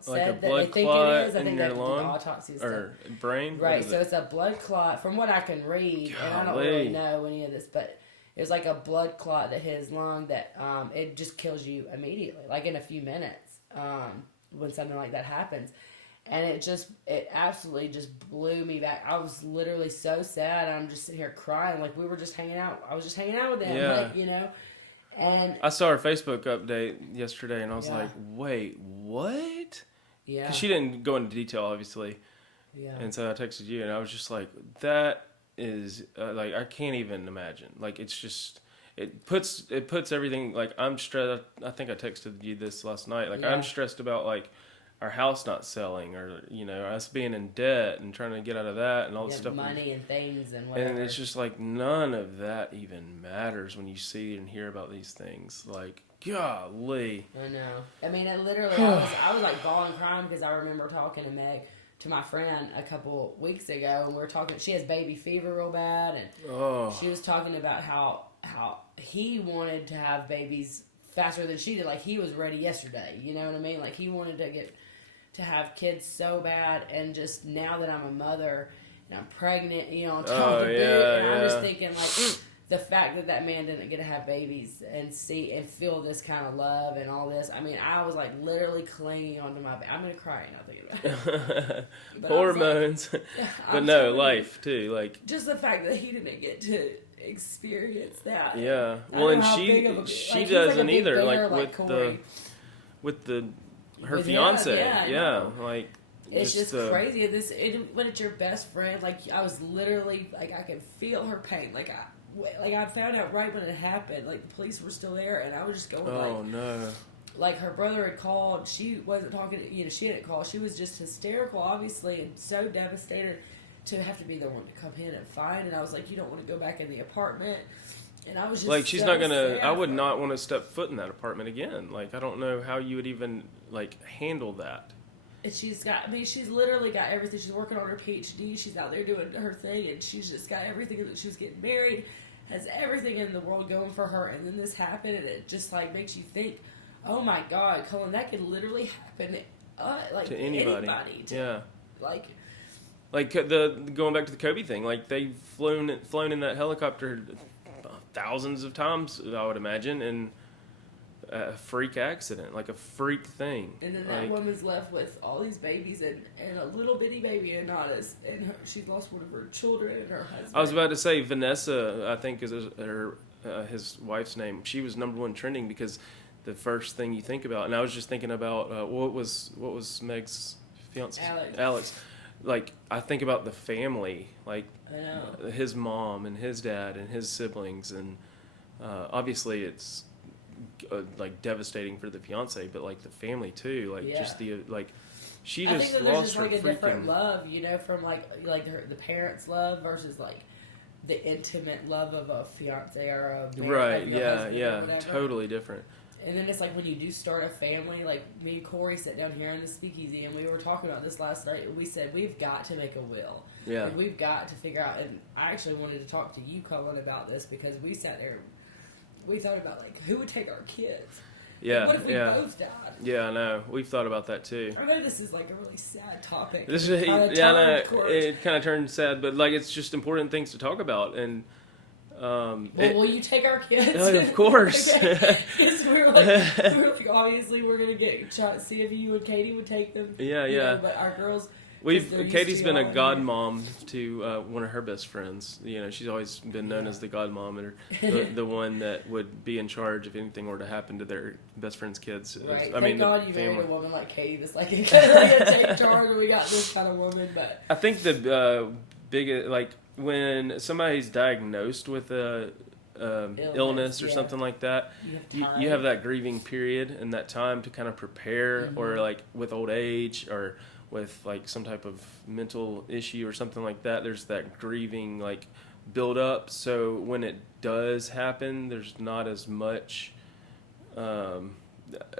said, like a that blood they think clot it is. I in think your they did the lung autopsy and or stuff. brain, Right, so it's a blood clot from what I can read. And I don't really know any of this, but it was like a blood clot that hit his lung that it just kills you immediately, like in a few minutes, when something like that happens. And it absolutely just blew me back. I was literally so sad. I'm just sitting here crying. Like, we were just hanging out. I was just hanging out with them. Yeah. Like, And I saw her Facebook update yesterday, and I was like, wait, what? Yeah. 'Cause she didn't go into detail, obviously. Yeah. And so I texted you, and I was just like, that is, like, I can't even imagine. Like, it's just, it puts everything, like, I'm stressed. I think I texted you this last night. Like, I'm stressed about, like, our house not selling, or us being in debt and trying to get out of that and all this stuff, money and things and whatever. And it's just like none of that even matters when you see and hear about these things. Like, golly, I know. I mean, it literally, I was like bawling, crying because I remember talking to Meg to my friend a couple weeks ago, and we were talking. She has baby fever real bad, and she was talking about how he wanted to have babies faster than she did. Like, he was ready yesterday. You know what I mean? Like, he wanted to have kids so bad, and just now that I'm a mother and I'm pregnant, you know, on top of the boot, and I'm just thinking, like, the fact that man didn't get to have babies and see and feel this kind of love and all this. I mean, I was like literally clinging onto my baby. I'm gonna cry now thinking about it. Hormones, like, but no, life too. Like, just the fact that he didn't get to experience that. Yeah, well, and she doesn't either. Like with her fiance. Yeah, like. It's just crazy. When it's your best friend, like, I was literally, like, I could feel her pain. Like I found out right when it happened. Like, the police were still there, and I was just going, oh, no. Like, her brother had called. She wasn't talking, she didn't call. She was just hysterical, obviously, and so devastated to have to be the one to come in and find. And I was like, you don't want to go back in the apartment. And I was just like, she's not gonna. I would not want to step foot in that apartment again. Like, I don't know how you would even, like, handle that. And she's literally got everything. She's working on her PhD. She's out there doing her thing, and she's just got everything. She was getting married, has everything in the world going for her, and then this happened, and it just, like, makes you think, oh my God, Cullen, that could literally happen, like, to anybody. Yeah. Like going back to the Kobe thing, like, they've flown in that helicopter thousands of times, I would imagine, and a freak accident, like a freak thing. And then that woman's left with all these babies and a little bitty baby and she's lost one of her children and her husband. I was about to say Vanessa, I think is his wife's name. She was #1 trending because the first thing you think about, and I was just thinking about what was Meg's fiance, Alex. Like, I think about the family, like his mom and his dad and his siblings, and obviously it's like devastating for the fiance, but like the family too, like just the like she just I think that lost there's just her like a different love, from like the parents' love versus like the intimate love of a fiance or a man, right, yeah, totally different. And then it's like when you do start a family, like me and Corey sat down here in the speakeasy and we were talking about this last night, and we said we've got to make a will. Yeah, like, we've got to figure out. And I actually wanted to talk to you, Cullen, about this because we sat there. We thought about, like, who would take our kids? Yeah, like, what if we both died? Yeah, I know. We've thought about that too. I know this is like a really sad topic. It kind of turned sad, but like it's just important things to talk about. And will you take our kids? Of course. Because we're like, obviously we're gonna see if you and Katie would take them. Yeah. But our girls. Katie's been a godmom to one of her best friends. You know, she's always been known as the godmom, or the one that would be in charge if anything were to happen to their best friend's kids. Right. Thank God you married a woman like Katie that's like a take charge, and we got this kind of woman. But I think the biggest, like, when somebody's diagnosed with a illness or something like that, you have that grieving period and that time to kind of prepare, or like with old age or with like some type of mental issue or something like that, there's that grieving like build up. So when it does happen, there's not as much. I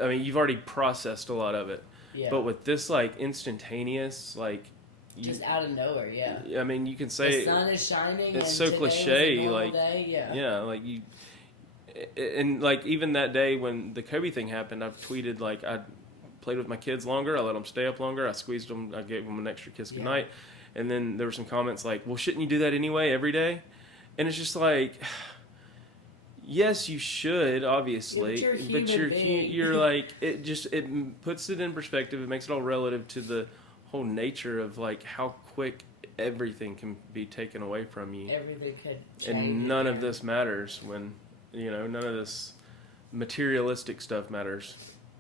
mean, you've already processed a lot of it, but with this like instantaneous, like just out of nowhere, I mean, you can say the sun is shining. It's so cliche, like day, like you, and like even that day when the Kobe thing happened, I've tweeted like I played with my kids longer. I let them stay up longer. I squeezed them. I gave them an extra kiss goodnight. And then there were some comments like, well, shouldn't you do that anyway every day? And it's just like, yes, you should, obviously. But you're like, it puts it in perspective. It makes it all relative to the whole nature of like how quick everything can be taken away from you. Everything could change. And none of this matters when, none of this materialistic stuff matters.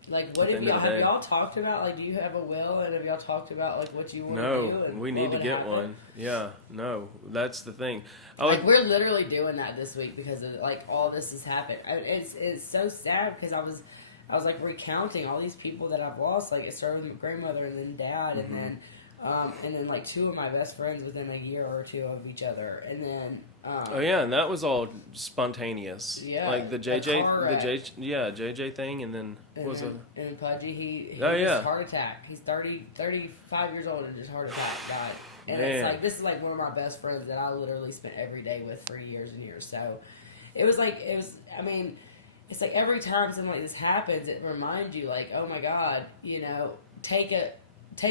Like, what have y'all talked about? Like, do you have a will, and have y'all talked about like what you want to do? No, we need to get one. Yeah, no, that's the thing. We're literally doing that this week because of like all this has happened. It's so sad because I was like recounting all these people that I've lost. Like, it started with my grandmother and then dad, and then like two of my best friends within a year or two of each other, and then Oh yeah, and that was all spontaneous. Yeah, like the a car wreck. JJ thing, and then what was it? And Pudgy, he Oh, yeah. just heart attack. He's 35 years old and just heart attack died. And Man. it's like, this is like one of my best friends that I literally spent every day with for years and years. So it's like every time something like this happens, it reminds you like, oh my God, take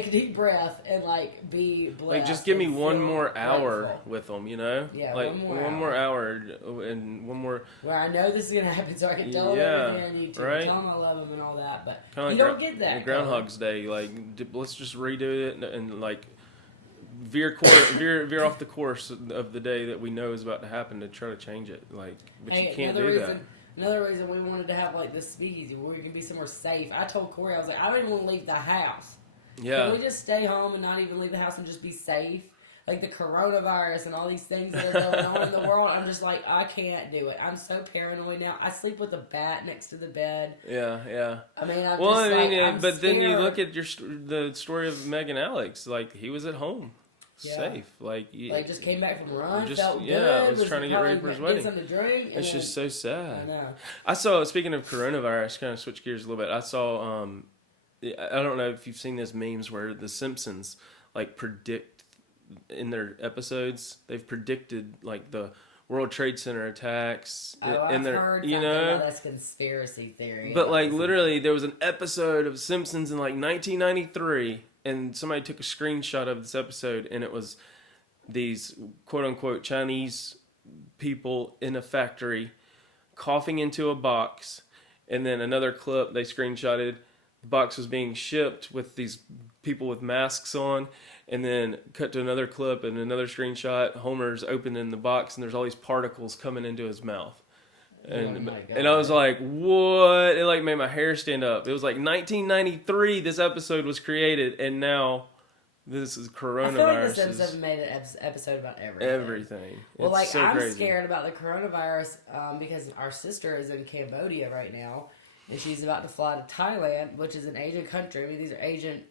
a deep breath and like be blessed. Like just give me and one feel more hour grateful. with them, Yeah, like one more hour and one more. Where I know this is gonna happen, so I can tell them everything I need to, right? tell them I love them and all that. But Kinda you like don't get that. Groundhog's Day, like let's just redo it and like veer off the course of the day that we know is about to happen to try to change it. Like, but you can't do that. Another reason we wanted to have like this speakeasy where we can be somewhere safe. I told Corey, I was like, I don't even want to leave the house. Yeah. Can we just stay home and not even leave the house and just be safe? Like the coronavirus and all these things that are going on in the world, I'm just like, I can't do it. I'm so paranoid now. I sleep with a bat next to the bed. Yeah. I mean, I'm but scared. then you look at the story of Meg and Alex. Like he was at home, safe. Like just came back from a run, just, felt yeah, good. was trying to get ready for his wedding. Get something to drink. It's just so sad. I know. I saw. Speaking of coronavirus, kind of switch gears a little bit. I saw. I don't know if you've seen those memes where the Simpsons like predict in their episodes. They've predicted like the World Trade Center attacks. I've heard something about that's conspiracy theory. But like literally, there was an episode of Simpsons in like 1993, and somebody took a screenshot of this episode, and it was these quote unquote Chinese people in a factory coughing into a box, and then another clip they screenshotted. The box was being shipped with these people with masks on, and then cut to another clip and another screenshot. Homer's opening the box, and there's all these particles coming into his mouth. And and I was like, what? It like made my hair stand up. It was like 1993 this episode was created, and now this is coronavirus. I feel like the Simpsons have made an episode about everything. Everything. Well, it's like so I'm crazy. Scared about the coronavirus because our sister is in Cambodia right now. And she's about to fly to Thailand, which is an Asian country. I mean,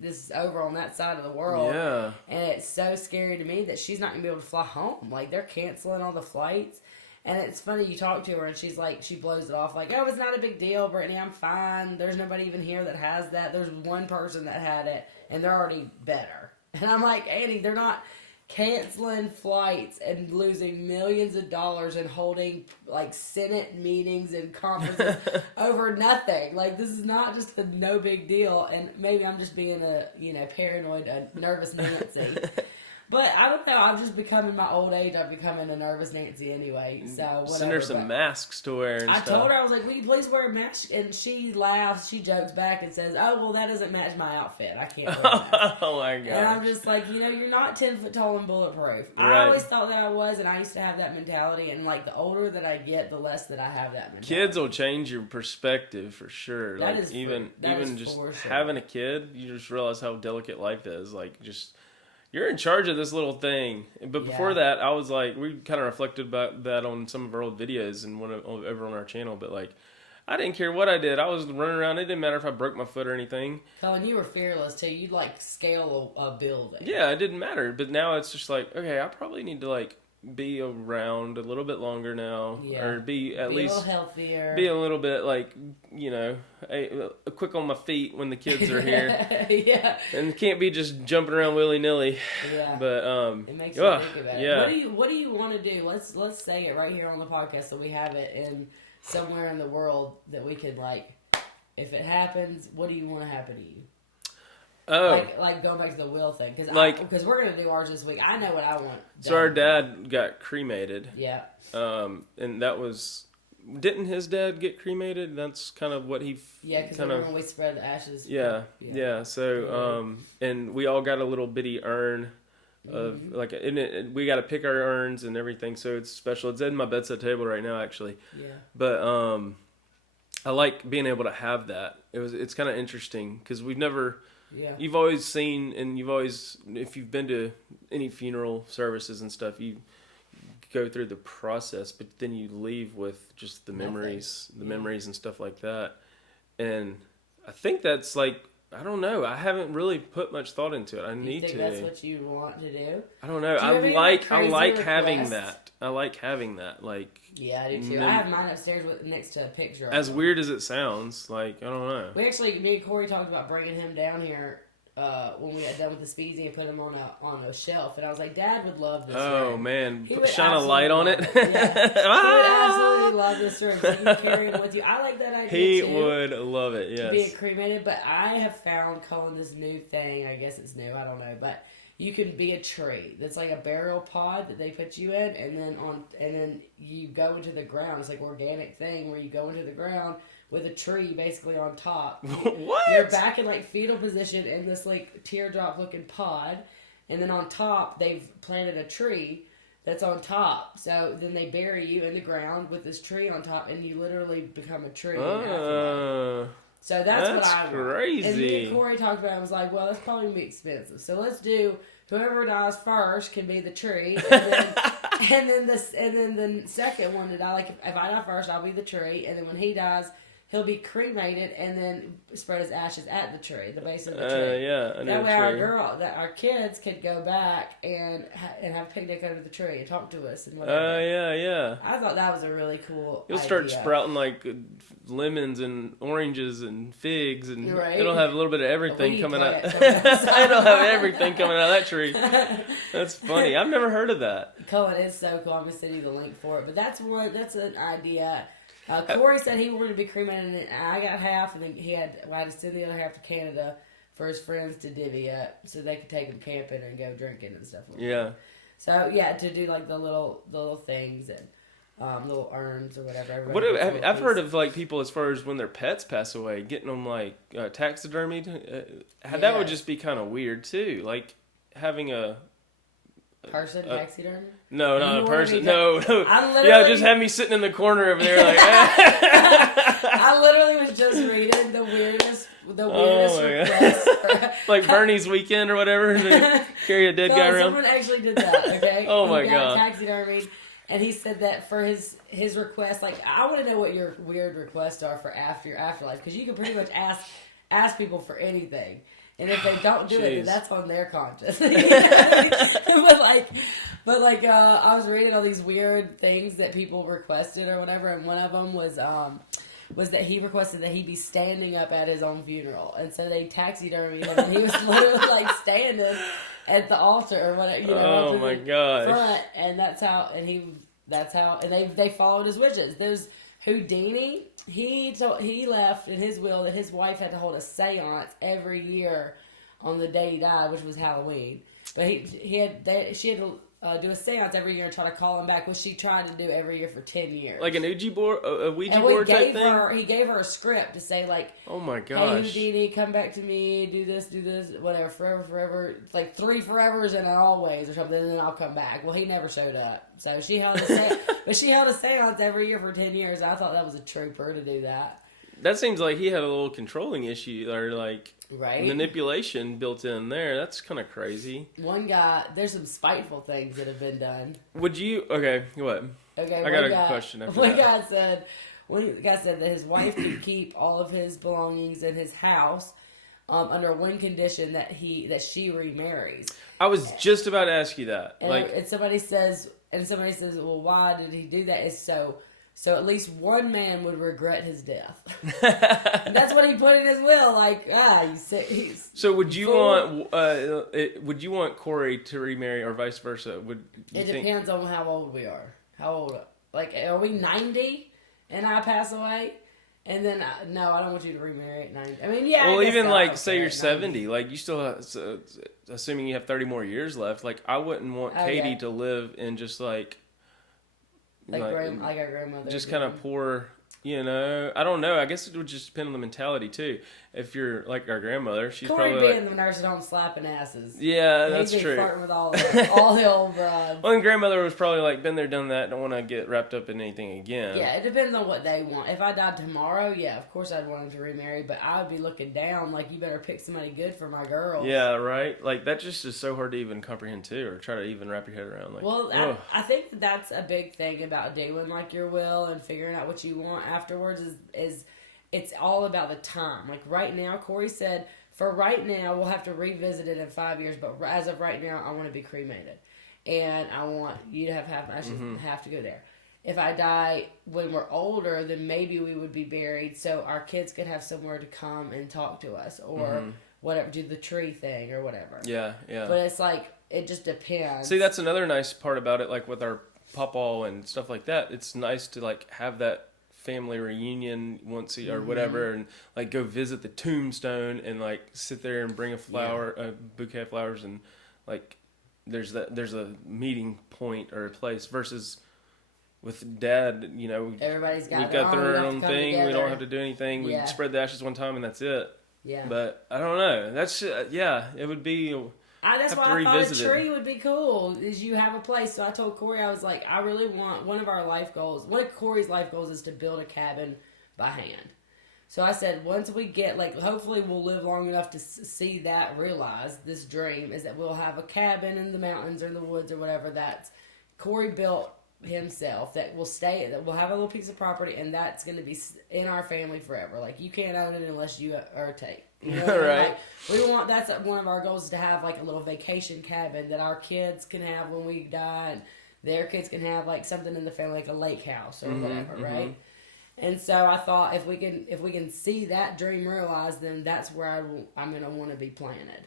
this is over on that side of the world. Yeah. And it's so scary to me that she's not going to be able to fly home. Like, they're canceling all the flights. And it's funny, you talk to her, and she's like, she blows it off like, oh, it's not a big deal, Brittany, I'm fine. There's nobody even here that has that. There's one person that had it, and they're already better. And I'm like, Annie, they're not canceling flights and losing millions of dollars and holding like Senate meetings and conferences over nothing. Like, this is not just a no big deal. And maybe I'm just being a paranoid, nervous Nancy. But I don't know. I'm just becoming my old age. I'm becoming a nervous Nancy anyway. So whatever. Send her some masks to wear and stuff. I told her, I was like, will you please wear a mask? And she laughs. She jokes back and says, oh, well, that doesn't match my outfit. I can't wear that. Oh, my God. And I'm just like, you're not 10 foot tall and bulletproof. Right. I always thought that I was, and I used to have that mentality. And, like, the older that I get, the less that I have that mentality. Kids will change your perspective for sure. That like, is even just for sure. having a kid, you just realize how delicate life is. Like, just... You're in charge of this little thing. But before that, I was like, we kind of reflected about that on some of our old videos and over on our channel. But like, I didn't care what I did. I was running around. It didn't matter if I broke my foot or anything. Cullen, you were fearless too. You'd like scale a building. Yeah, it didn't matter. But now it's just like, okay, I probably need to like be around a little bit longer now, or be at least a little healthier, be a little bit like quick on my feet when the kids are here. Yeah, and can't be just jumping around willy nilly. Yeah, but it makes you think about it. What do you want to do? Let's say it right here on the podcast so we have it in somewhere in the world that we could like. If it happens, what do you want to happen to you? Oh, like going back to the will thing, because we're gonna do ours this week. I know what I want. So our dad got cremated. Yeah. And that was, didn't his dad get cremated? That's kind of what he. Yeah, because when we spread the ashes. Yeah. So and we all got a little bitty urn of we got to pick our urns and everything. So it's special. It's in my bedside table right now, actually. Yeah. But I like being able to have that. It's kind of interesting because we've never. Yeah. You've always seen, and if you've been to any funeral services and stuff, you go through the process, but then you leave with just the memories and stuff like that. And I think that's like, I don't know. I haven't really put much thought into it. I need You think to. that's what you want to do? I don't know. Do you have any, I like crazy having requests? that. I like having that. Like, Yeah, I do too. I have mine upstairs next to a picture. As weird as it sounds, like, I don't know. Me and Corey talked about bringing him down here when we got done with the speezy and put him on a shelf, and I was like, Dad would love this. Oh room. man, He would shine a light on it. Yeah. He would absolutely love this room. So you can carry it with you. I like that idea He too. would love it. To be Yes. cremated, but I have found, Cullen, this new thing. I guess it's new. I don't know, but you can be a tree. That's like a burial pod that they put you in, and then you go into the ground. It's like an organic thing where you go into the ground with a tree basically on top. What? You're back in like fetal position in this like teardrop looking pod, and then on top they've planted a tree that's on top. So then they bury you in the ground with this tree on top, and you literally become a tree. So that's what I want. Crazy. And me and Corey talked about it. I was like, well, that's probably going to be expensive. So let's do whoever dies first can be the tree. And then, the second one to die, like if I die first, I'll be the tree. And then when he dies, he'll be cremated and then spread his ashes at the tree, the base of the tree. Yeah, that way our kids could go back and have a picnic under the tree and talk to us and whatever. Yeah. I thought that was a really cool You'll idea. start sprouting like lemons and oranges and figs, and Right. it'll have a little bit of everything weed coming out. plant coming outside. It'll have everything coming out of that tree. That's funny. I've never heard of that. Cullen is so cool. I'm gonna send you the link for it. But that's an idea. Corey said he wanted to be cremated, and I got half, and then I had to send the other half to Canada for his friends to divvy up, so they could take him camping and go drinking and stuff. Yeah. So yeah, to do like the little things and little urns or whatever. I've heard of like people as far as when their pets pass away, getting them like taxidermied. That would just be kind of weird too, like having a person taxidermy. No, not a person. No. Just have me sitting in the corner over there like. I literally was just reading the weirdest request. Like Bernie's Weekend or whatever. They carry a dead guy around. Someone actually did that. Okay. Oh my he God. got taxidermied, and he said that for his request. Like, I want to know what your weird requests are for after your afterlife, because you can pretty much ask people for anything. And if they don't do it, then that's on their conscience. But I was reading all these weird things that people requested or whatever, and one of them was that he requested that he be standing up at his own funeral, and so they taxidermied him, and he was literally like standing at the altar or whatever. Oh my gosh! Front, and that's how they followed his wishes. There's Houdini. He left in his will that his wife had to hold a seance every year on the day he died, which was Halloween. But she had to do a seance every year and try to call him back, which she tried to do every year for 10 years. Like an Ouija board, a Ouija board type thing? He gave her a script to say, like, oh my gosh. Hey, Houdini, come back to me, do this, whatever, forever, like 3 forevers and an always or something, and then I'll come back. Well, he never showed up. So she held a seance every year for 10 years. I thought that was a trooper to do that. That seems like he had a little controlling issue or like right? manipulation built in there. That's kind of crazy. One guy, there's some spiteful things that have been done. Would you? Okay, what? Okay, I got a question. One guy said that his wife could keep all of his belongings in his house under one condition, that she remarries. I was just about to ask you that. And somebody says, well, why did he do that? It's so at least one man would regret his death. And that's what he put in his will. Like, he's so would you want Corey to remarry or vice versa? It depends on how old we are. How old? Like, are we 90 and I pass away? And then, no, I don't want you to remarry at 90. I mean, yeah. Well, even like, say you're 90. 70, like you still have, assuming you have 30 more years left, like I wouldn't want Katie to live in just like our grandmother. Just kind of poor, I don't know. I guess it would just depend on the mentality too. If you're like our grandmother, she's Corey probably being in the nursing home slapping asses. Yeah, that's true. true. Flirting with all the old brides. Well, and grandmother was probably like been there, done that. Don't want to get wrapped up in anything again. Yeah, it depends on what they want. If I died tomorrow, yeah, of course I'd want him to remarry. But I would be looking down, like, you better pick somebody good for my girl. Yeah, right. Like that just is so hard to even comprehend too, or try to even wrap your head around. Like, well, I think that's a big thing about doing like your will and figuring out what you want afterwards is it's all about the time. Like right now, Corey said for right now, we'll have to revisit it in 5 years. But as of right now, I want to be cremated, and I want you to have half. I should have to go there. If I die when we're older, then maybe we would be buried, so our kids could have somewhere to come and talk to us, or whatever, do the tree thing or whatever. Yeah, yeah. But it's like it just depends. See, that's another nice part about it. Like with our pawpaw and stuff like that, it's nice to like have that family reunion once or whatever, and like go visit the tombstone and like sit there and bring a bouquet of flowers, and like there's a meeting point or a place versus with Dad, you know, everybody's got we've got their own thing. Together. We don't have to do anything. We spread the ashes one time and that's it. Yeah. But I don't know. That's it would be. That's why I thought a tree would be cool. Is you have a place. So I told Corey, I was like, I really want one of Corey's life goals is to build a cabin by hand. So I said, once we get, like, hopefully we'll live long enough to see that, realize this dream is that we'll have a cabin in the mountains or in the woods or whatever that's Corey built himself, that will stay, that we'll have a little piece of property, and that's going to be in our family forever. Like, you can't own it unless you are take. You know what right. Like, we want, that's one of our goals, is to have like a little vacation cabin that our kids can have when we die, and their kids can have like something in the family, like a lake house or whatever, right? And so I thought if we can see that dream realized, then that's where I'm going to want to be planted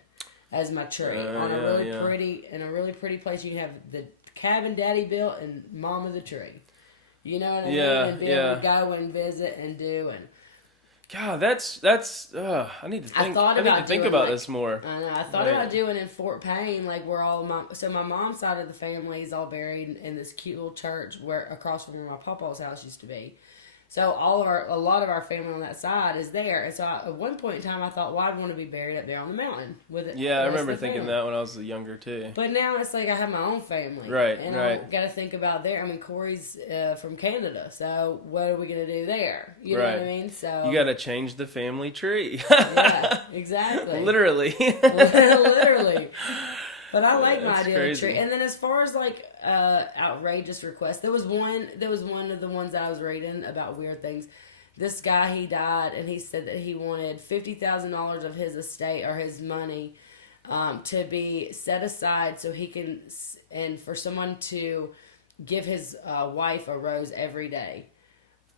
as my tree on a really pretty place. You can have the cabin Daddy built and Mama the tree. You know what I mean? And be able to go and visit and do and. God, that's. I need to think. I need to think about this more. I know. I thought about doing in Fort Payne, like where my mom's side of the family is all buried in this cute little church where across from where my papa's house used to be. So a lot of our family on that side is there. And so at one point in time, I thought, well, I'd want to be buried up there on the mountain with it. Yeah, I remember thinking that when I was younger too. But now it's like I have my own family, right? And I got to think about there. I mean, Corey's from Canada, so what are we gonna do there? You know what I mean? So you got to change the family tree. Yeah, exactly. Literally. Literally. But I like my idea of a tree. And then as far as like outrageous requests, there was one of the ones that I was reading about weird things. This guy, he died, and he said that he wanted $50,000 of his estate or his money to be set aside so he can, and for someone to give his wife a rose every day.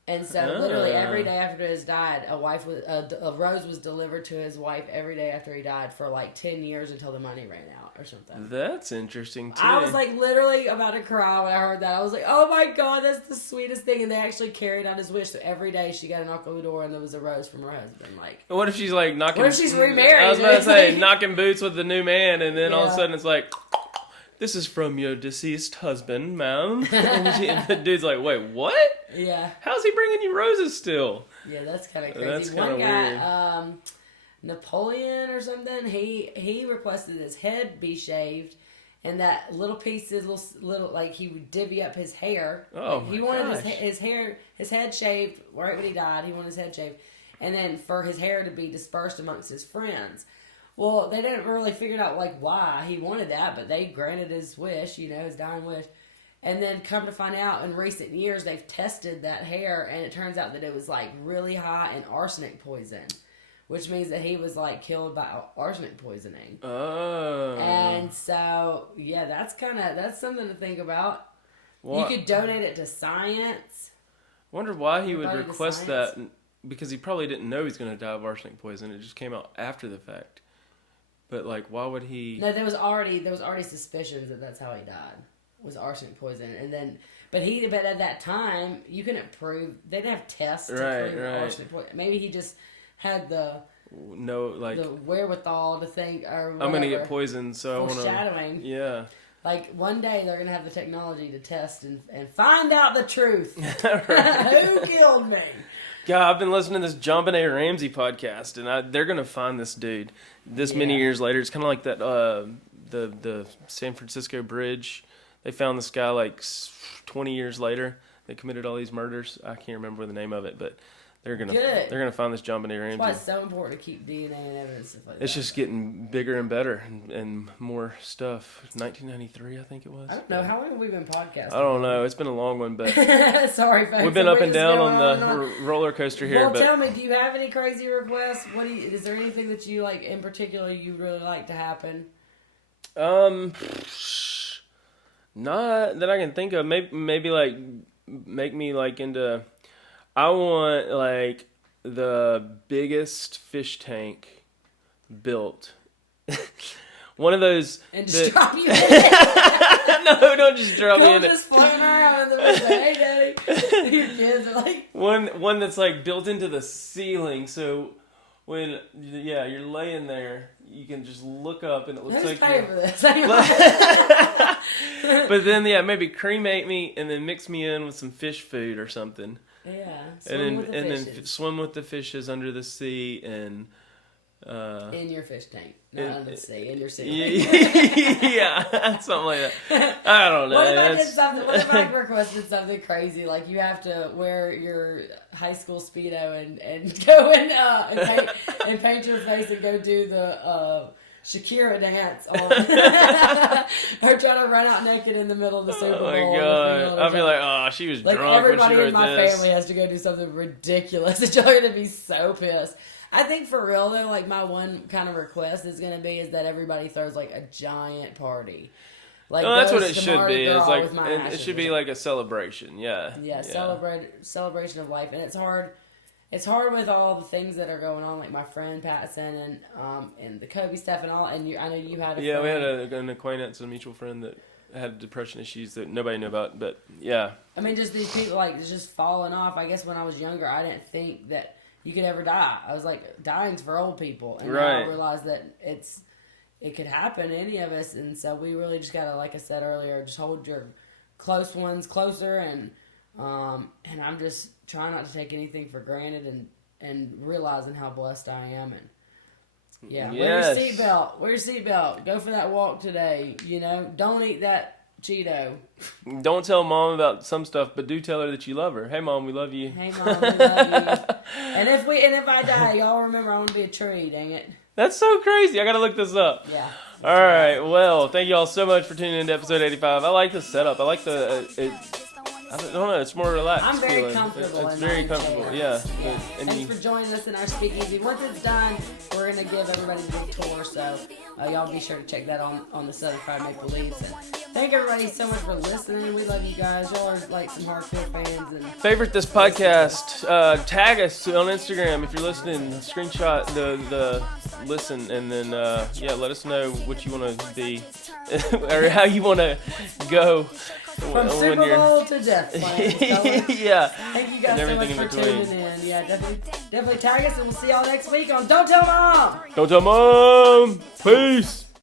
And so, literally, every day after his died, a rose was delivered to his wife every day after he died for like 10 years until the money ran out or something. That's interesting, too. I was like literally about to cry when I heard that. I was like, oh my God, that's the sweetest thing. And they actually carried out his wish. So every day she got a knock on the door and there was a rose from her husband. Like, what if she's like knocking... What if she's remarried? I was about to say, knocking boots with the new man, and then all of a sudden it's like... This is from your deceased husband, ma'am. And the dude's like, wait, what? Yeah. How's he bringing you roses still? Yeah, that's kind of crazy. That's kind of weird. Napoleon or something, he requested his head be shaved, and that little pieces, little like he would divvy up his hair. Oh, he wanted his head shaved right when he died. He wanted his head shaved, and then for his hair to be dispersed amongst his friends. Well, they didn't really figure out like why he wanted that, but they granted his wish, his dying wish. And then come to find out, in recent years, they've tested that hair, and it turns out that it was like really high in arsenic poison, which means that he was like killed by arsenic poisoning. Oh. And so, yeah, that's something to think about. What? You could donate it to science. I wonder why he would request that, because he probably didn't know he's going to die of arsenic poison. It just came out after the fact. But like, why would he? No, there was already suspicions that that's how he died, was arsenic poison, and then but at that time you couldn't prove, they didn't have tests to prove arsenic poison. Maybe he just had the wherewithal to think, or whatever, I'm gonna get poisoned, so foreshadowing. Yeah. Like one day they're gonna have the technology to test and find out the truth. Who killed me? God, I've been listening to this John Benet Ramsey podcast, and they're gonna find this dude many years later. It's kind of like that the San Francisco Bridge. They found this guy like 20 years later. They committed all these murders. I can't remember the name of it, but they're gonna find this John Benet Ramsey. That's why it's so important to keep DNA and evidence stuff like that. It's just getting bigger and better and more stuff. 1993, I think it was. I don't know. How long have we been podcasting? I don't know. It's been a long one, but sorry, folks. we've been up and down on the roller coaster here. Well, but tell me, do you have any crazy requests? Is there anything that you like in particular you really like to happen? Not that I can think of. Maybe like make me like into. I want like the biggest fish tank built. One of those. And just drop you in it. No, don't just drop me in it. Just floating around in the window. Hey, Daddy. Your kids are like. One that's like built into the ceiling, so when you're laying there, you can just look up and it looks like. Pay for this. But then maybe cremate me and then mix me in with some fish food or something. Yeah, and then swim with the fishes under the sea and in your fish tank, not under the sea, in your sea. Yeah, something like that. I don't know. What if I requested something crazy, like you have to wear your high school Speedo and go and paint your face and go do the Shakira dance or try to run out naked in the middle of the Super Bowl. Oh my god! I'll be like, oh, she was drunk when she wrote this. Everybody in my family has to go do something ridiculous. And y'all are gonna be so pissed. I think for real though, like my one kind of request is that everybody throws like a giant party. Like that's what it should be. It's like it should be like a celebration. Yeah. Yeah, celebration of life, and it's hard. It's hard with all the things that are going on, like my friend Patson and the Kobe stuff and all. And I know you had a friend. We had an acquaintance, a mutual friend that had depression issues that nobody knew about. But yeah, I mean, just these people like just falling off. I guess when I was younger, I didn't think that you could ever die. I was like, dying's for old people, and now I realize that it could happen to any of us. And so we really just gotta, like I said earlier, just hold your close ones closer and I'm just trying not to take anything for granted and realizing how blessed I am. And wear your seatbelt. Wear your seatbelt. Go for that walk today. Don't eat that Cheeto. Don't tell Mom about some stuff, but do tell her that you love her. Hey, Mom, we love you. Hey, Mom, we love you. And if I die, y'all remember I want to be a tree. Dang it. That's so crazy. I gotta look this up. Yeah. All right. Well, thank you all so much for tuning in to episode 85. I like the setup. I like I don't know. It's more relaxed. I'm very comfortable. It's very comfortable. Yeah. Thanks for joining us in our speakeasy. Once it's done, we're gonna give everybody a big tour. So y'all be sure to check that on the Southern Fried Maple Leaves. And thank everybody so much for listening. We love you guys. Y'all are like some hardcore fans. And favorite this podcast. Tag us on Instagram if you're listening. Screenshot the listen and then let us know what you want to be or how you want to go. From Super Bowl to death. Yeah. Thank you guys so much for tuning in. Yeah, definitely tag us, and we'll see y'all next week on Don't Tell Mom. Don't Tell Mom. Peace.